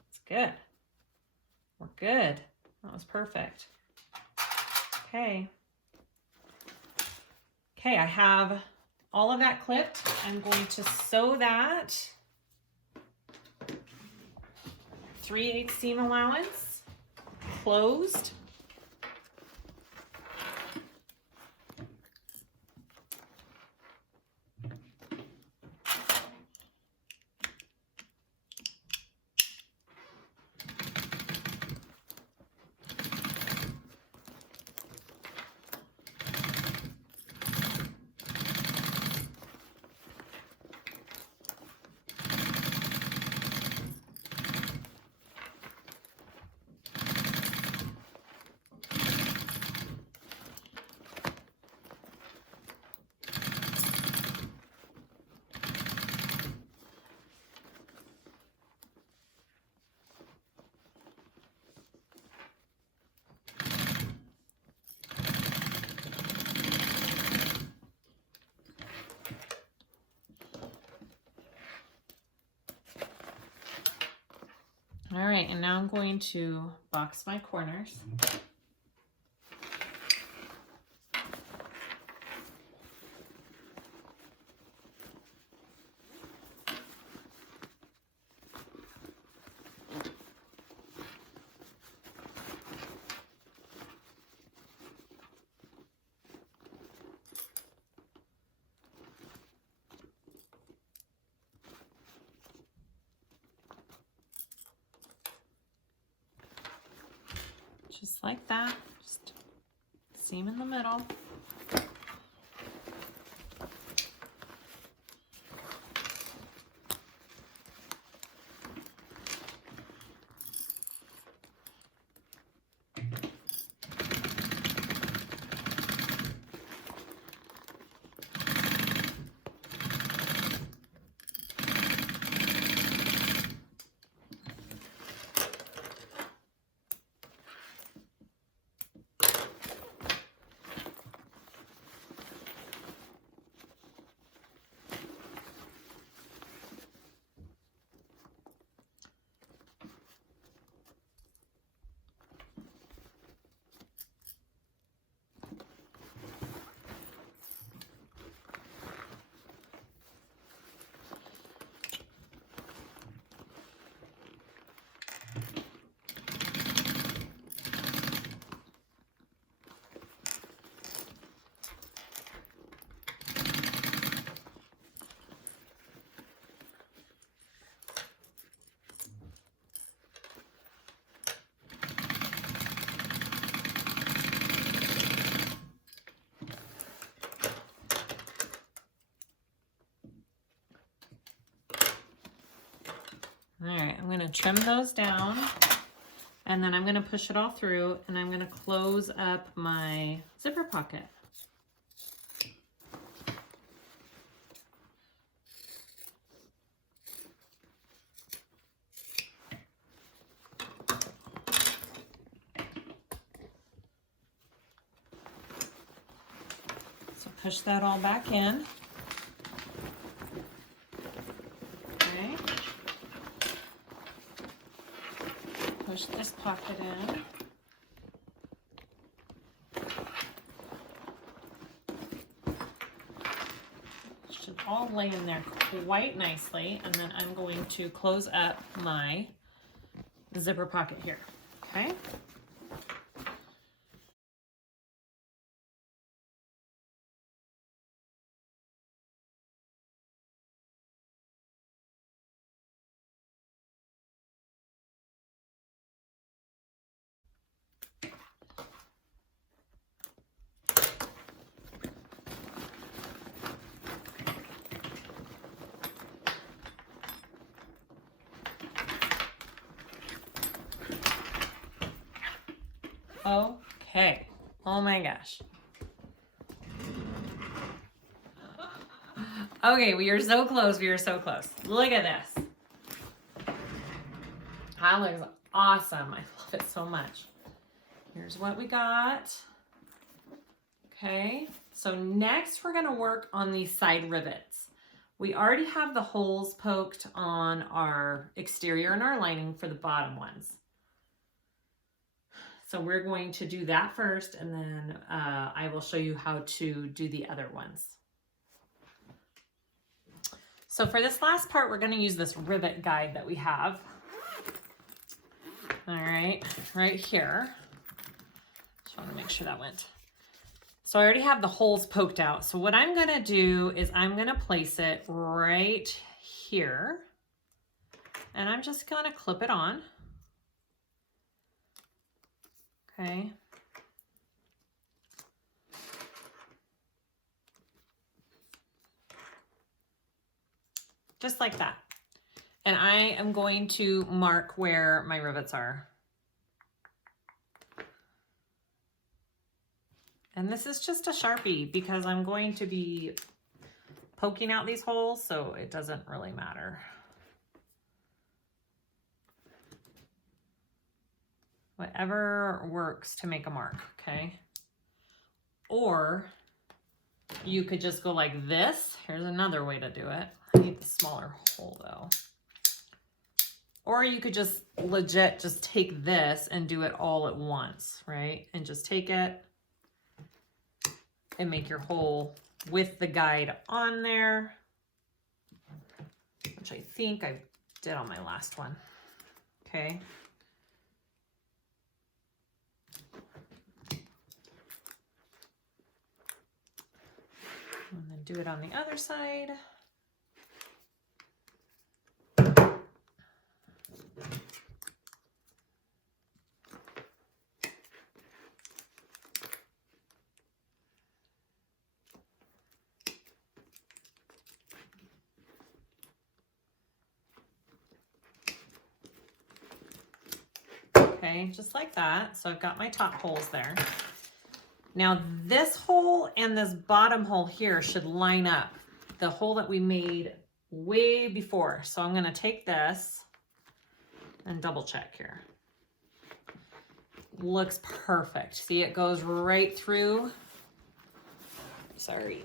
It's good. We're good. That was perfect. Okay. Okay, I have all of that clipped. I'm going to sew that 3/8 seam allowance closed. All right, and now I'm going to box my corners. Just like that, just seam in the middle. All right, I'm gonna trim those down, and then I'm gonna push it all through, and I'm gonna close up my zipper pocket. So push that all back in. Push this pocket in. Should all lay in there quite nicely, and then I'm going to close up my zipper pocket here. Okay. Okay. Oh my gosh. Okay, we are so close. We are so close. Look at this. That looks awesome. I love it so much. Here's what we got. Okay, so next we're gonna work on these side rivets. We already have the holes poked on our exterior and our lining for the bottom ones. So we're going to do that first, and then I will show you how to do the other ones. So for this last part, we're going to use this rivet guide that we have. All right, right here. Just want to make sure that went. So I already have the holes poked out. So what I'm going to do is I'm going to place it right here, and I'm just going to clip it on. Okay. Just like that. And I am going to mark where my rivets are. And this is just a Sharpie because I'm going to be poking out these holes, so it doesn't really matter. Whatever works to make a mark, okay? Or you could just go like this. Here's another way to do it. I need the smaller hole though. Or you could just legit just take this and do it all at once, right? And just take it and make your hole with the guide on there, which I think I did on my last one, okay? And then do it on the other side. Okay, just like that. So I've got my top holes there. Now this hole and this bottom hole here should line up. The hole that we made way before. So I'm gonna take this and double check here. Looks perfect. See, it goes right through. Sorry.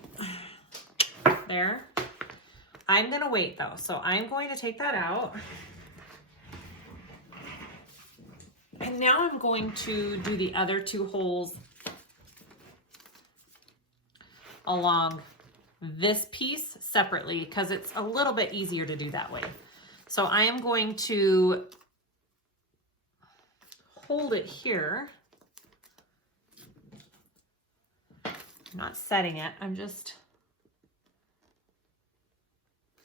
There. I'm gonna wait though. So I'm going to take that out. And now I'm going to do the other two holes along this piece separately because it's a little bit easier to do that way. So I am going to hold it here. I'm not setting it, I'm just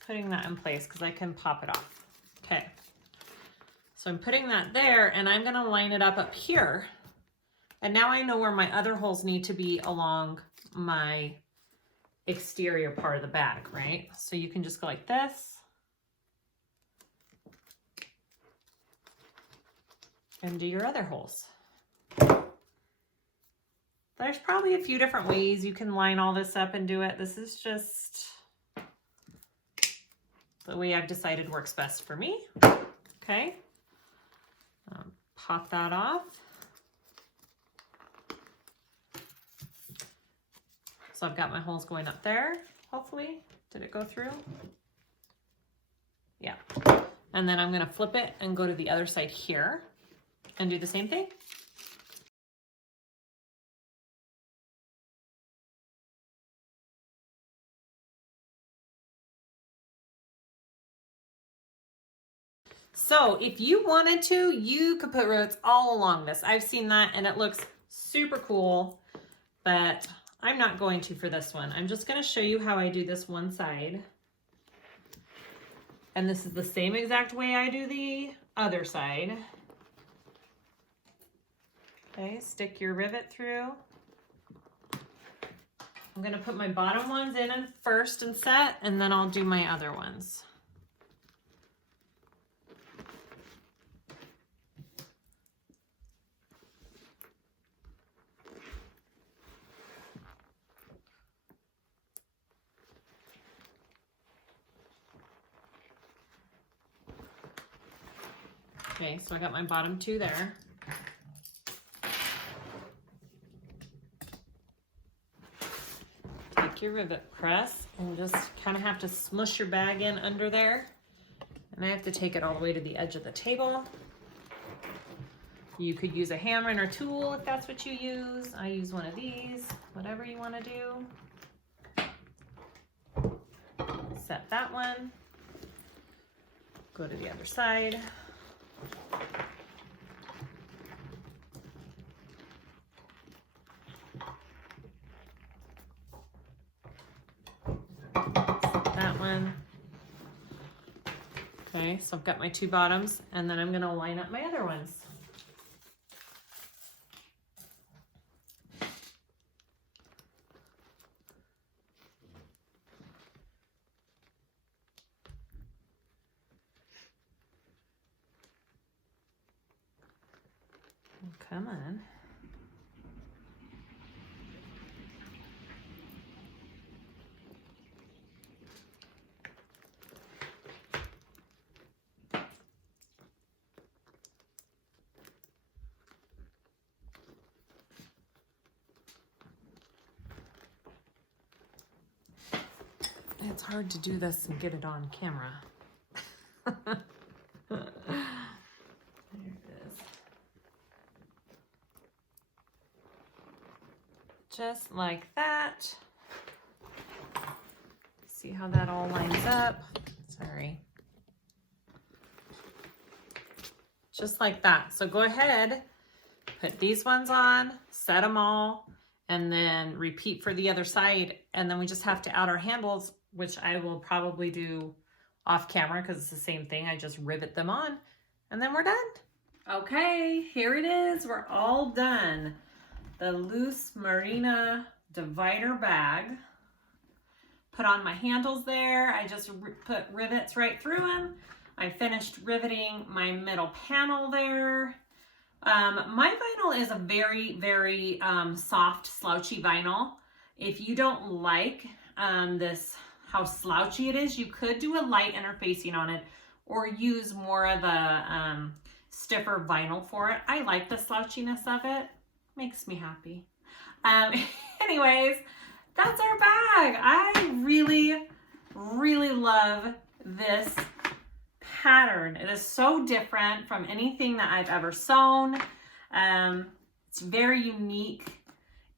putting that in place because I can pop it off. Okay. So I'm putting that there and I'm gonna line it up here. And now I know where my other holes need to be along my exterior part of the bag, right? So you can just go like this. And do your other holes. There's probably a few different ways you can line all this up and do it. This is just the way I've decided works best for me. Okay. Pop that off. So I've got my holes going up there, hopefully. Did it go through? Yeah. And then I'm gonna flip it and go to the other side here and do the same thing. So if you wanted to, you could put rivets all along this. I've seen that and it looks super cool, but I'm not going to for this one. I'm just gonna show you how I do this one side. And this is the same exact way I do the other side. Okay, stick your rivet through. I'm gonna put my bottom ones in first and set, and then I'll do my other ones. Okay, so I got my bottom two there. Take your rivet press and just kind of have to smush your bag in under there. And I have to take it all the way to the edge of the table. You could use a hammering or tool if that's what you use. I use one of these, whatever you want to do. Set that one. Go to the other side. That one. Okay, so I've got my two bottoms, and then I'm going to line up my other ones. Come on. It's hard to do this and get it on camera. Just like that. See how that all lines up? Sorry. Just like that. So go ahead, put these ones on, set them all, and then repeat for the other side. And then we just have to add our handles, which I will probably do off camera because it's the same thing. I just rivet them on and then we're done. Okay, here it is. We're all done. The Luz Marina Divider Bag. Put on my handles there. I just put rivets right through them. I finished riveting my middle panel there. My vinyl is a very, very soft, slouchy vinyl. If you don't like how slouchy it is, you could do a light interfacing on it or use more of a stiffer vinyl for it. I like the slouchiness of it. Makes me happy. Anyways, that's our bag. I really, really love this pattern. It is so different from anything that I've ever sewn. It's very unique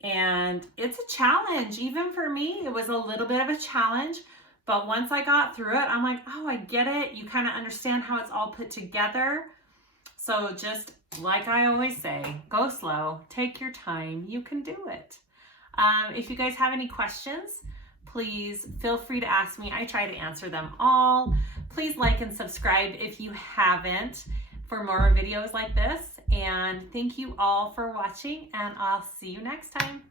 and it's a challenge. Even for me, it was a little bit of a challenge, but once I got through it, I'm like, oh, I get it. You kind of understand how it's all put together. So just like I always say, go slow, take your time, you can do it. If you guys have any questions, please feel free to ask me. I try to answer them all. Please like and subscribe if you haven't for more videos like this. And thank you all for watching, and I'll see you next time.